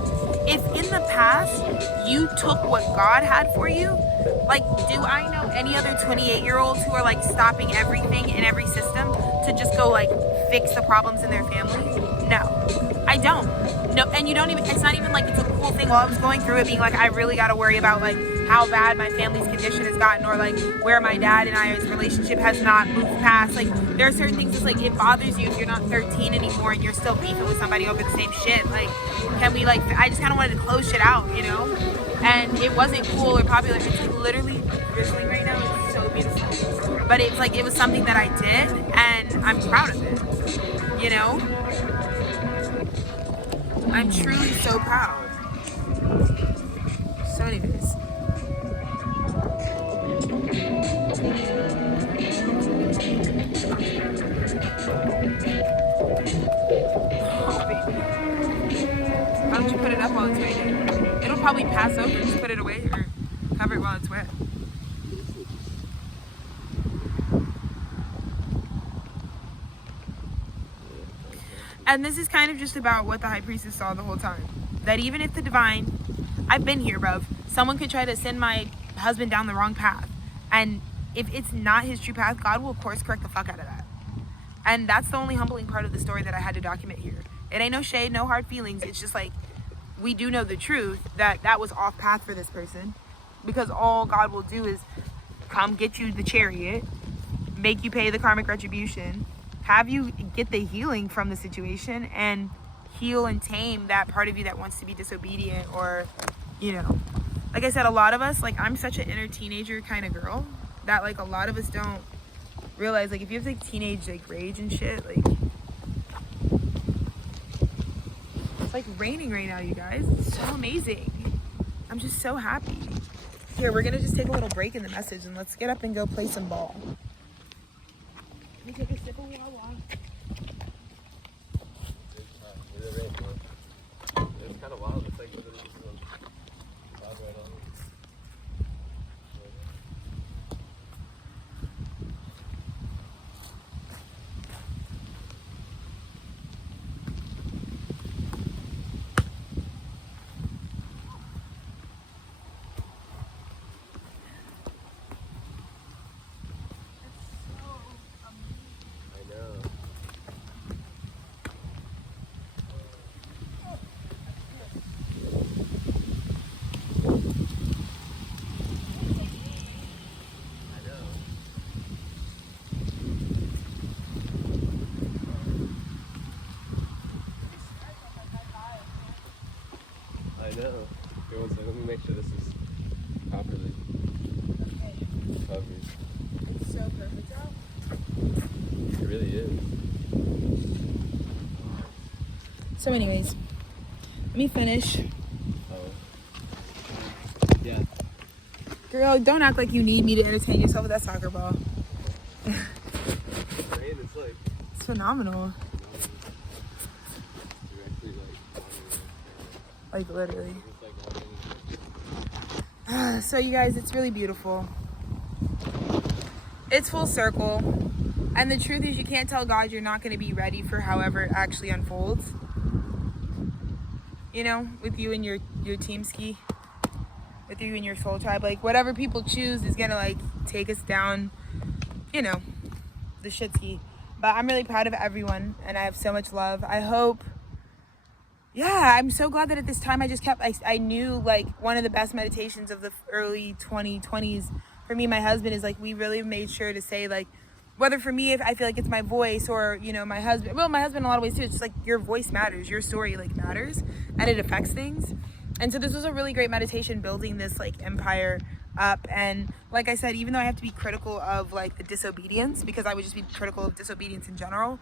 If in the past you took what God had for you, like, do I know any other 28-year-olds who are like stopping everything in every system to just go like fix the problems in their family? No, I don't. No, and you don't even, it's not even like it's a cool thing while I was going through it being like, I really got to worry about like how bad my family's condition has gotten, or like where my dad and I's relationship has not moved past. Like there are certain things that's like, it bothers you if you're not 13 anymore and you're still beefing with somebody over the same shit. Like, can we like, I just kind of wanted to close shit out, you know? And it wasn't cool or popular. It's like literally drizzling right now. It's so beautiful. But it's like, it was something that I did and I'm proud of it, you know? I'm truly so proud. So anyways. Oh, baby. Why don't you put it up while it's raining? It'll probably pass over. Just put it away or cover it while it's wet. And this is kind of just about what the high priestess saw the whole time. That even if the divine, I've been here, bruv. Someone could try to send my husband down the wrong path. And if it's not his true path, God will course correct the fuck out of that. And that's the only humbling part of the story that I had to document here. It ain't no shade, no hard feelings. It's just like, we do know the truth that that was off path for this person. Because all God will do is come get you the chariot, make you pay the karmic retribution, have you get the healing from the situation, and heal and tame that part of you that wants to be disobedient, or, you know, like I said, a lot of us, like, I'm such an inner teenager kind of girl that like a lot of us don't realize, like, if you have like teenage like rage and shit, like, it's like raining right now, you guys. It's so amazing. I'm just so happy. Here, we're gonna just take a little break in the message and let's get up and go play some ball. Let me take a sip of Wawa. It's kind of wild. It's like literally just cloud right on. I know. Here, one second. Let me make sure this is properly covered. It's so perfect out. It really is. So anyways, let me finish. Oh. Yeah. Girl, don't act like you need me to entertain yourself with that soccer ball. Rain, it's like It's phenomenal. directly Like literally. it's like So you guys, it's really beautiful. It's full circle. And the truth is, you can't tell God you're not going to be ready for however it actually unfolds. You know, with you and your team ski, with you and your soul tribe, like whatever people choose is going to like take us down, you know, the shit ski. But I'm really proud of everyone and I have so much love. I hope, yeah, I'm so glad that at this time I just kept, I knew like one of the best meditations of the early 2020s for me and my husband is like, we really made sure to say like, whether for me, if I feel like it's my voice or, you know, my husband, well, my husband in a lot of ways too, it's just like your voice matters, your story like matters and it affects things. And so this was a really great meditation building this like empire up. And like I said, even though I have to be critical of like the disobedience, because I would just be critical of disobedience in general,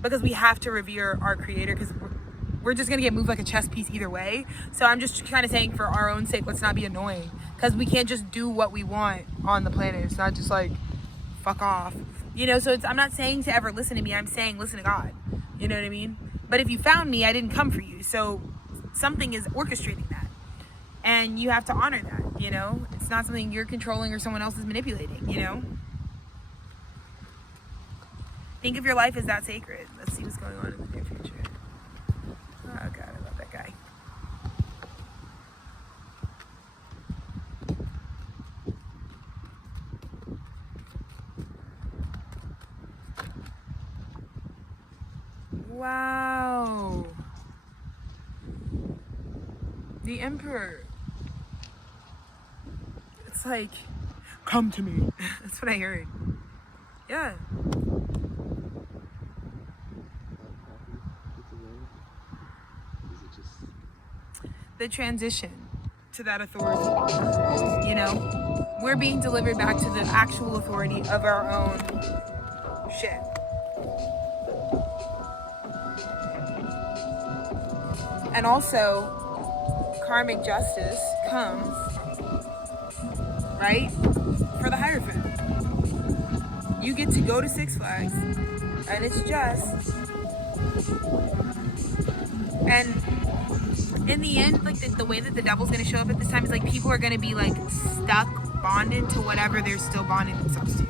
because we have to revere our creator, because we're just gonna get moved like a chess piece either way. So I'm just kind of saying for our own sake, let's not be annoying, because we can't just do what we want on the planet. It's not just like, fuck off, you know. So I'm not saying to ever listen to me, I'm saying listen to God, you know what I mean? But if you found me, I didn't come for you, so something is orchestrating that and you have to honor that, you know. It's not something you're controlling or someone else is manipulating, you know. Think of your life as that sacred. Let's see what's going on in the near future. Oh God, I love that guy. The emperor. It's like, come to me. That's what I heard. Yeah. The transition to that authority, you know? We're being delivered back to the actual authority of our own shit. And also, karmic justice comes, right, for the Hierophant. You get to go to Six Flags, and it's just, and in the end, like the way that the devil's gonna show up at this time is like people are gonna be like stuck, bonded to whatever they're still bonding themselves to.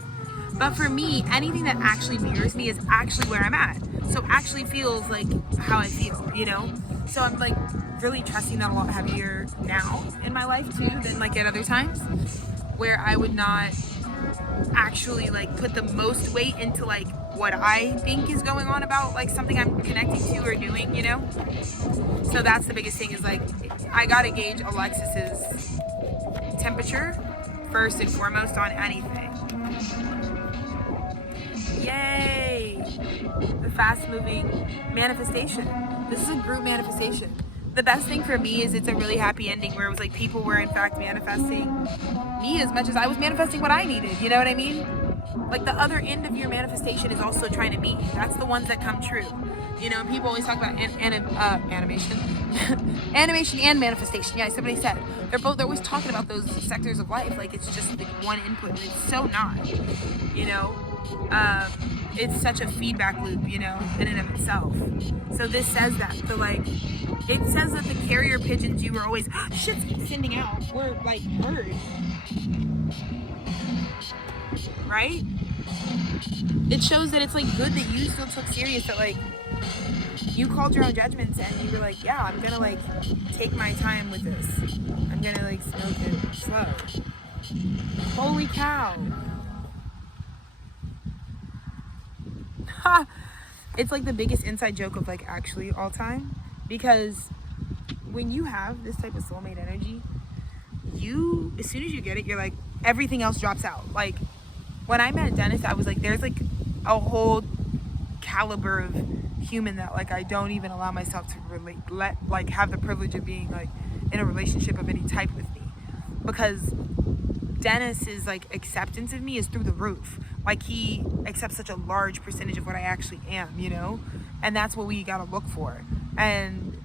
But for me, anything that actually mirrors me is actually where I'm at. So it actually feels like how I feel, you know? So I'm like really trusting that a lot heavier now in my life too than like at other times, where I would not actually like put the most weight into like what I think is going on about like something I'm connecting to or doing, you know? So that's the biggest thing is like, I gotta gauge Alexis's temperature first and foremost on anything. Yay! The fast moving manifestation. This is a group manifestation. The best thing for me is it's a really happy ending where it was like people were in fact manifesting me as much as I was manifesting what I needed, you know what I mean? Like the other end of your manifestation is also trying to meet you. That's the ones that come true. You know, people always talk about animation. Animation and manifestation. Yeah, somebody said. They're always talking about those sectors of life. Like it's just like one input. And it's so not. You know? It's such a feedback loop, you know, in and of itself. So this says that. So like, it says that the carrier pigeons you were always sending out were like heard. Right? It shows that it's like good that you still took serious that like you called your own judgments and you were like, yeah, I'm gonna like take my time with this. I'm gonna like smoke it slow. Holy cow. Ha! It's like the biggest inside joke of like actually all time, because when you have this type of soulmate energy, you, as soon as you get it, you're like, everything else drops out. Like when I met Dennis, I was like, there's like a whole caliber of human that like I don't even allow myself to have the privilege of being like in a relationship of any type with me, because Dennis's like acceptance of me is through the roof. Like he accepts such a large percentage of what I actually am, you know, and that's what we gotta look for. And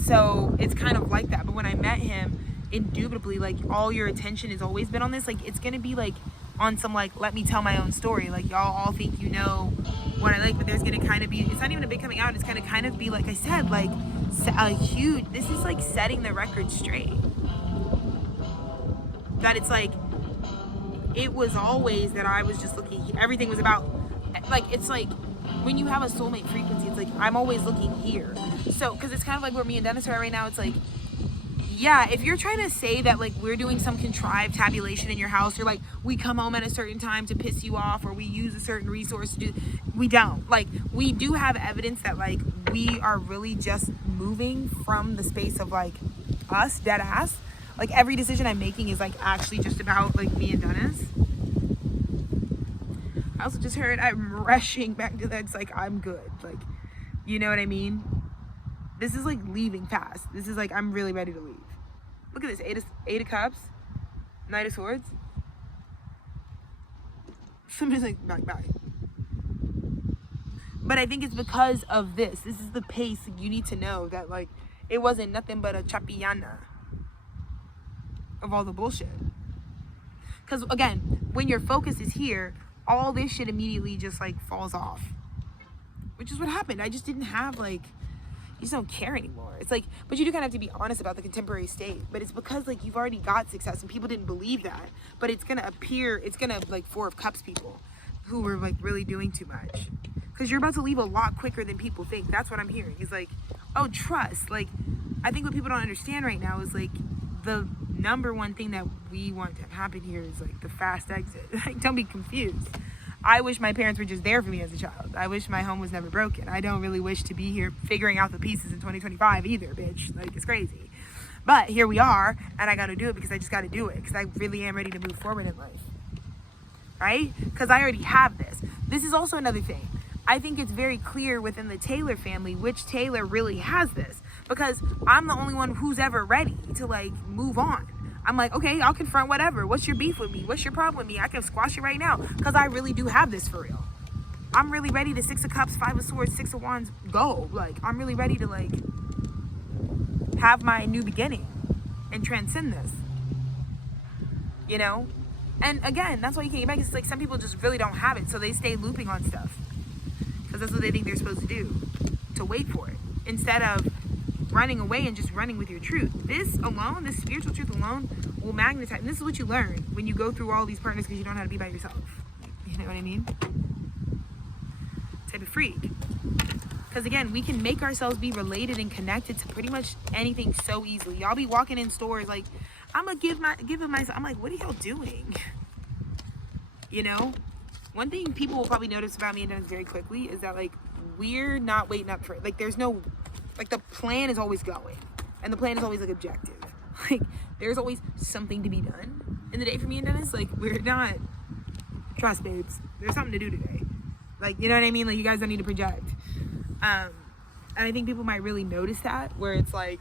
so it's kind of like that. But when I met him, indubitably, like all your attention has always been on this. Like it's gonna be like on some like, let me tell my own story. Like y'all all think you know what I like, but there's gonna kind of be, it's not even a big coming out. It's gonna kind of be, like I said, like a huge, this is like setting the record straight. That it's like, it was always that I was just looking, everything was about, like, it's like, when you have a soulmate frequency, it's like, I'm always looking here. So, because it's kind of like where me and Dennis are right now, it's like, yeah, if you're trying to say that, like, we're doing some contrived tabulation in your house, or, like, we come home at a certain time to piss you off, or we use a certain resource to do, we don't. Like, we do have evidence that, like, we are really just moving from the space of, like, us, dead ass. Like, every decision I'm making is, like, actually just about, like, me and Dennis. I also just heard I'm rushing back to that. It's like, I'm good. Like, you know what I mean? This is, like, leaving fast. This is, like, I'm really ready to leave. Look at this. Eight of Cups. Knight of Swords. Somebody's like, bye. But I think it's because of this. This is the pace. You need to know that, like, it wasn't nothing but a chapillana of all the bullshit. Because again, when your focus is here, all this shit immediately just like falls off, which is what happened. I just didn't have like, you just don't care anymore. It's like, but you do kind of have to be honest about the contemporary state. But it's because like you've already got success and people didn't believe that. But it's gonna appear, it's gonna like Four of Cups people who were like really doing too much, because you're about to leave a lot quicker than people think. That's what I'm hearing. Is like, oh, trust. Like, I think what people don't understand right now is like, the number one thing that we want to happen here is like the fast exit. Like, don't be confused. I wish my parents were just there for me as a child. I wish my home was never broken. I don't really wish to be here figuring out the pieces in 2025 either, bitch. Like, it's crazy. But here we are, and I got to do it because I just got to do it because I really am ready to move forward in life. Right? Because I already have this. This is also another thing. I think it's very clear within the Taylor family which Taylor really has this, because I'm the only one who's ever ready to like move on. I'm like, okay, I'll confront whatever. What's your beef with me? What's your problem with me? I can squash it right now because I really do have this for real. I'm really ready to 6 of Cups, 5 of Swords, 6 of Wands go. Like, I'm really ready to like have my new beginning and transcend this. You know? And again, that's why you can't get back. It's like some people just really don't have it, so they stay looping on stuff because that's what they think they're supposed to do, to wait for it, instead of running away and just running with your truth. This alone, this spiritual truth alone, will magnetize. And this is what you learn when you go through all these partners because you don't know how to be by yourself. You know what I mean? Type of freak. Because again, we can make ourselves be related and connected to pretty much anything so easily. Y'all be walking in stores like, I'm gonna give it myself. I'm like, what are y'all doing? You know? One thing people will probably notice about me and Dennis very quickly is that like we're not waiting up for it. Like there's no, like the plan is always going, and the plan is always like objective. Like there's always something to be done in the day for me and Dennis. Like we're not, trust babes, there's something to do today. Like, you know what I mean? Like you guys don't need to project. And I think people might really notice that, where it's like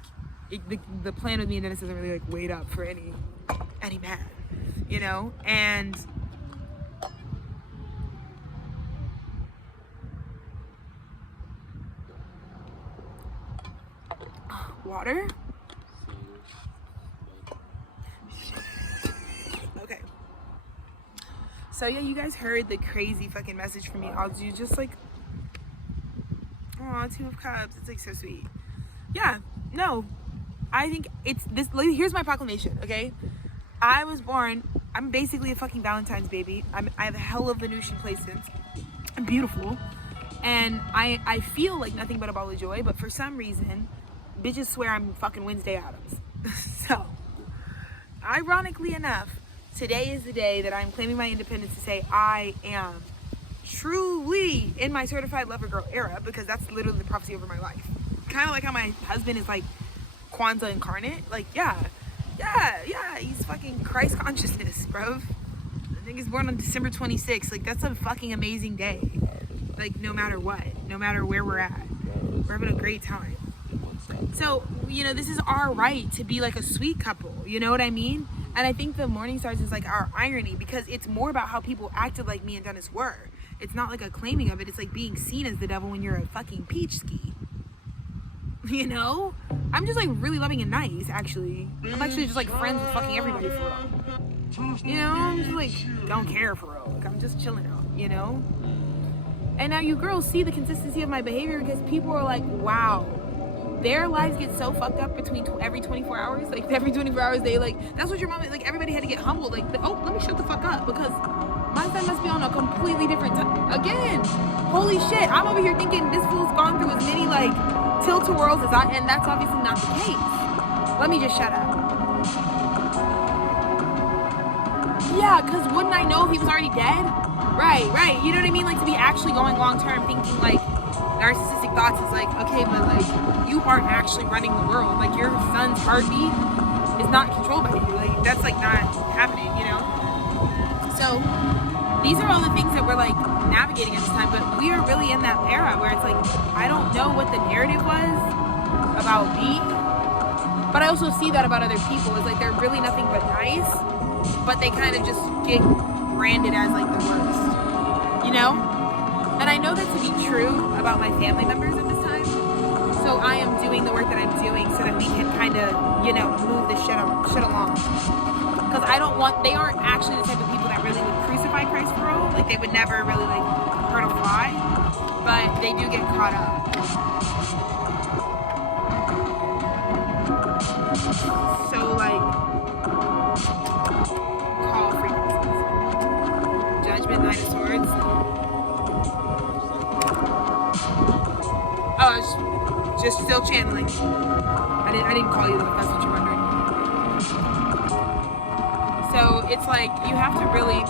the plan with me and Dennis doesn't really like wait up for any man, you know? And water. Okay. So yeah, you guys heard the crazy fucking message from me. I'll do just like, aw, 2 of Cups. It's like so sweet. Yeah, no, I think it's this. Here's my proclamation, okay? I was born, I'm basically a fucking Valentine's baby. I have a hell of Venusian placements. I'm beautiful. And I feel like nothing but a ball of joy, but for some reason, bitches swear I'm fucking Wednesday Addams. So, ironically enough, today is the day that I'm claiming my independence to say I am truly in my certified lover girl era, because that's literally the prophecy over my life. Kind of like how my husband is like Kwanzaa incarnate. Like, yeah, he's fucking Christ consciousness, bro. I think he's born on December 26th. Like, that's a fucking amazing day. Like, no matter what, no matter where we're at, we're having a great time. So, you know, this is our right to be like a sweet couple, you know what I mean? And I think the Morning Stars is like our irony, because it's more about how people acted like me and Dennis were. It's not like a claiming of it. It's like being seen as the devil when you're a fucking peach ski. You know? I'm just like really loving and nice, actually. I'm actually just like friends with fucking everybody for real. You know? I'm just like, don't care for real. Like, I'm just chilling out, you know? And now you girls see the consistency of my behavior, because people are like, wow. Their lives get so fucked up between every 24 hours. Like, every 24 hours, they like, that's what your mom, like, everybody had to get humbled. Like, oh, let me shut the fuck up, because my son must be on a completely different time. Again, holy shit, I'm over here thinking this fool's gone through as many, like, tilt-a-whirls as I, and that's obviously not the case. Let me just shut up. Yeah, because wouldn't I know if he was already dead? Right. You know what I mean? Like, to be actually going long-term thinking, like, narcissistic thoughts is like, okay, but, like, you aren't actually running the world. Like, your son's heartbeat is not controlled by you. Like, that's, like, not happening, you know? So, these are all the things that we're, like, navigating at this time, but we are really in that era where it's like, I don't know what the narrative was about me, but I also see that about other people. It's like, they're really nothing but nice, but they kind of just get branded as, like, the worst, you know? And I know that to be true about my family members at this time, so I am doing the work that I'm doing so that we can kind of, you know, move this shit along. Because I don't want, they aren't actually the type of people that really would crucify Christ for real. Like, they would never really, like, hurt a fly, but they do get caught up. So, like, call frequencies. Judgment, 9 of Swords. Oh, I was just still channeling. I didn't call you, if that's what you're wondering. So it's like, you have to really,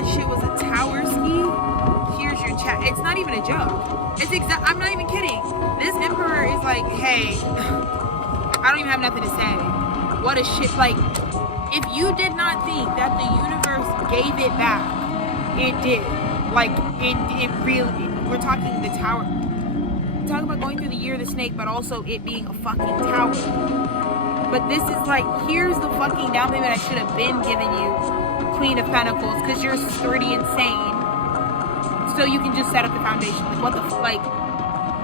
that shit was a tower ski, here's your chat. It's not even a joke. I'm not even kidding. This emperor is like, hey, I don't even have nothing to say. What a shit. Like, if you did not think that the universe gave it back, it did. Like, it really, we're talking the tower. Talk about going through the year of the snake, but also it being a fucking tower. But this is like, here's the fucking down payment I should have been giving you, Queen of Pentacles, because you're sturdy and sane. So you can just set up the foundation. Like, what the like,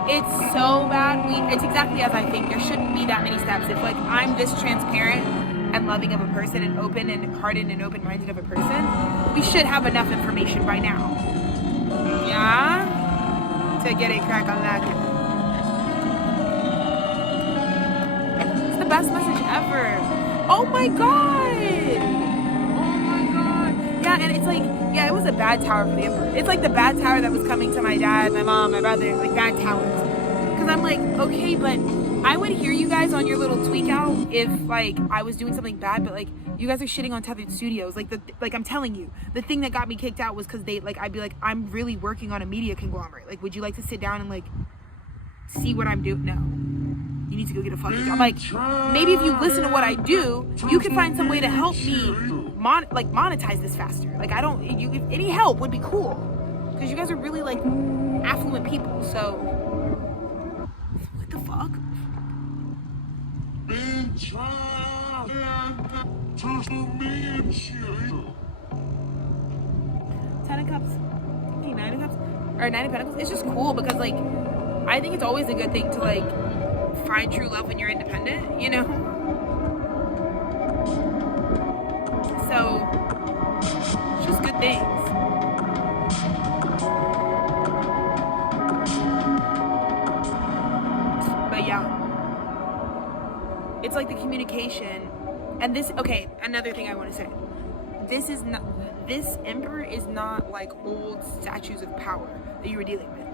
it's so bad. It's exactly as I think. There shouldn't be that many steps. If like I'm this transparent and loving of a person and open and hearted and open-minded of a person, we should have enough information by now. Yeah? To get a crack on that. It's the best message ever. Oh my god! Oh my god. Yeah, and it's like, yeah, it was a bad tower for the emperor. It's like the bad tower that was coming to my dad, my mom, my brother, like bad towers. Because I'm like, okay, but I would hear you guys on your little tweak out if like I was doing something bad, but like you guys are shitting on Tethered Studios. Like I'm telling you, the thing that got me kicked out was because they like I'd be like, I'm really working on a media conglomerate. Like, would you like to sit down and like see what I'm doing? No. You need to go get a fucking job. Like, maybe if you listen to what I do, you can find some way to help me monetize this faster. Like, I don't, if any help would be cool. Because you guys are really like affluent people. So, what the fuck? Ten of Cups. Okay, Nine of Cups. Or Nine of Pentacles. It's just cool because like, I think it's always a good thing to like find true love when you're independent, you know? So, it's just good things. But yeah. It's like the communication. And this, okay, another thing I want to say. This emperor is not like old statues of power that you were dealing with.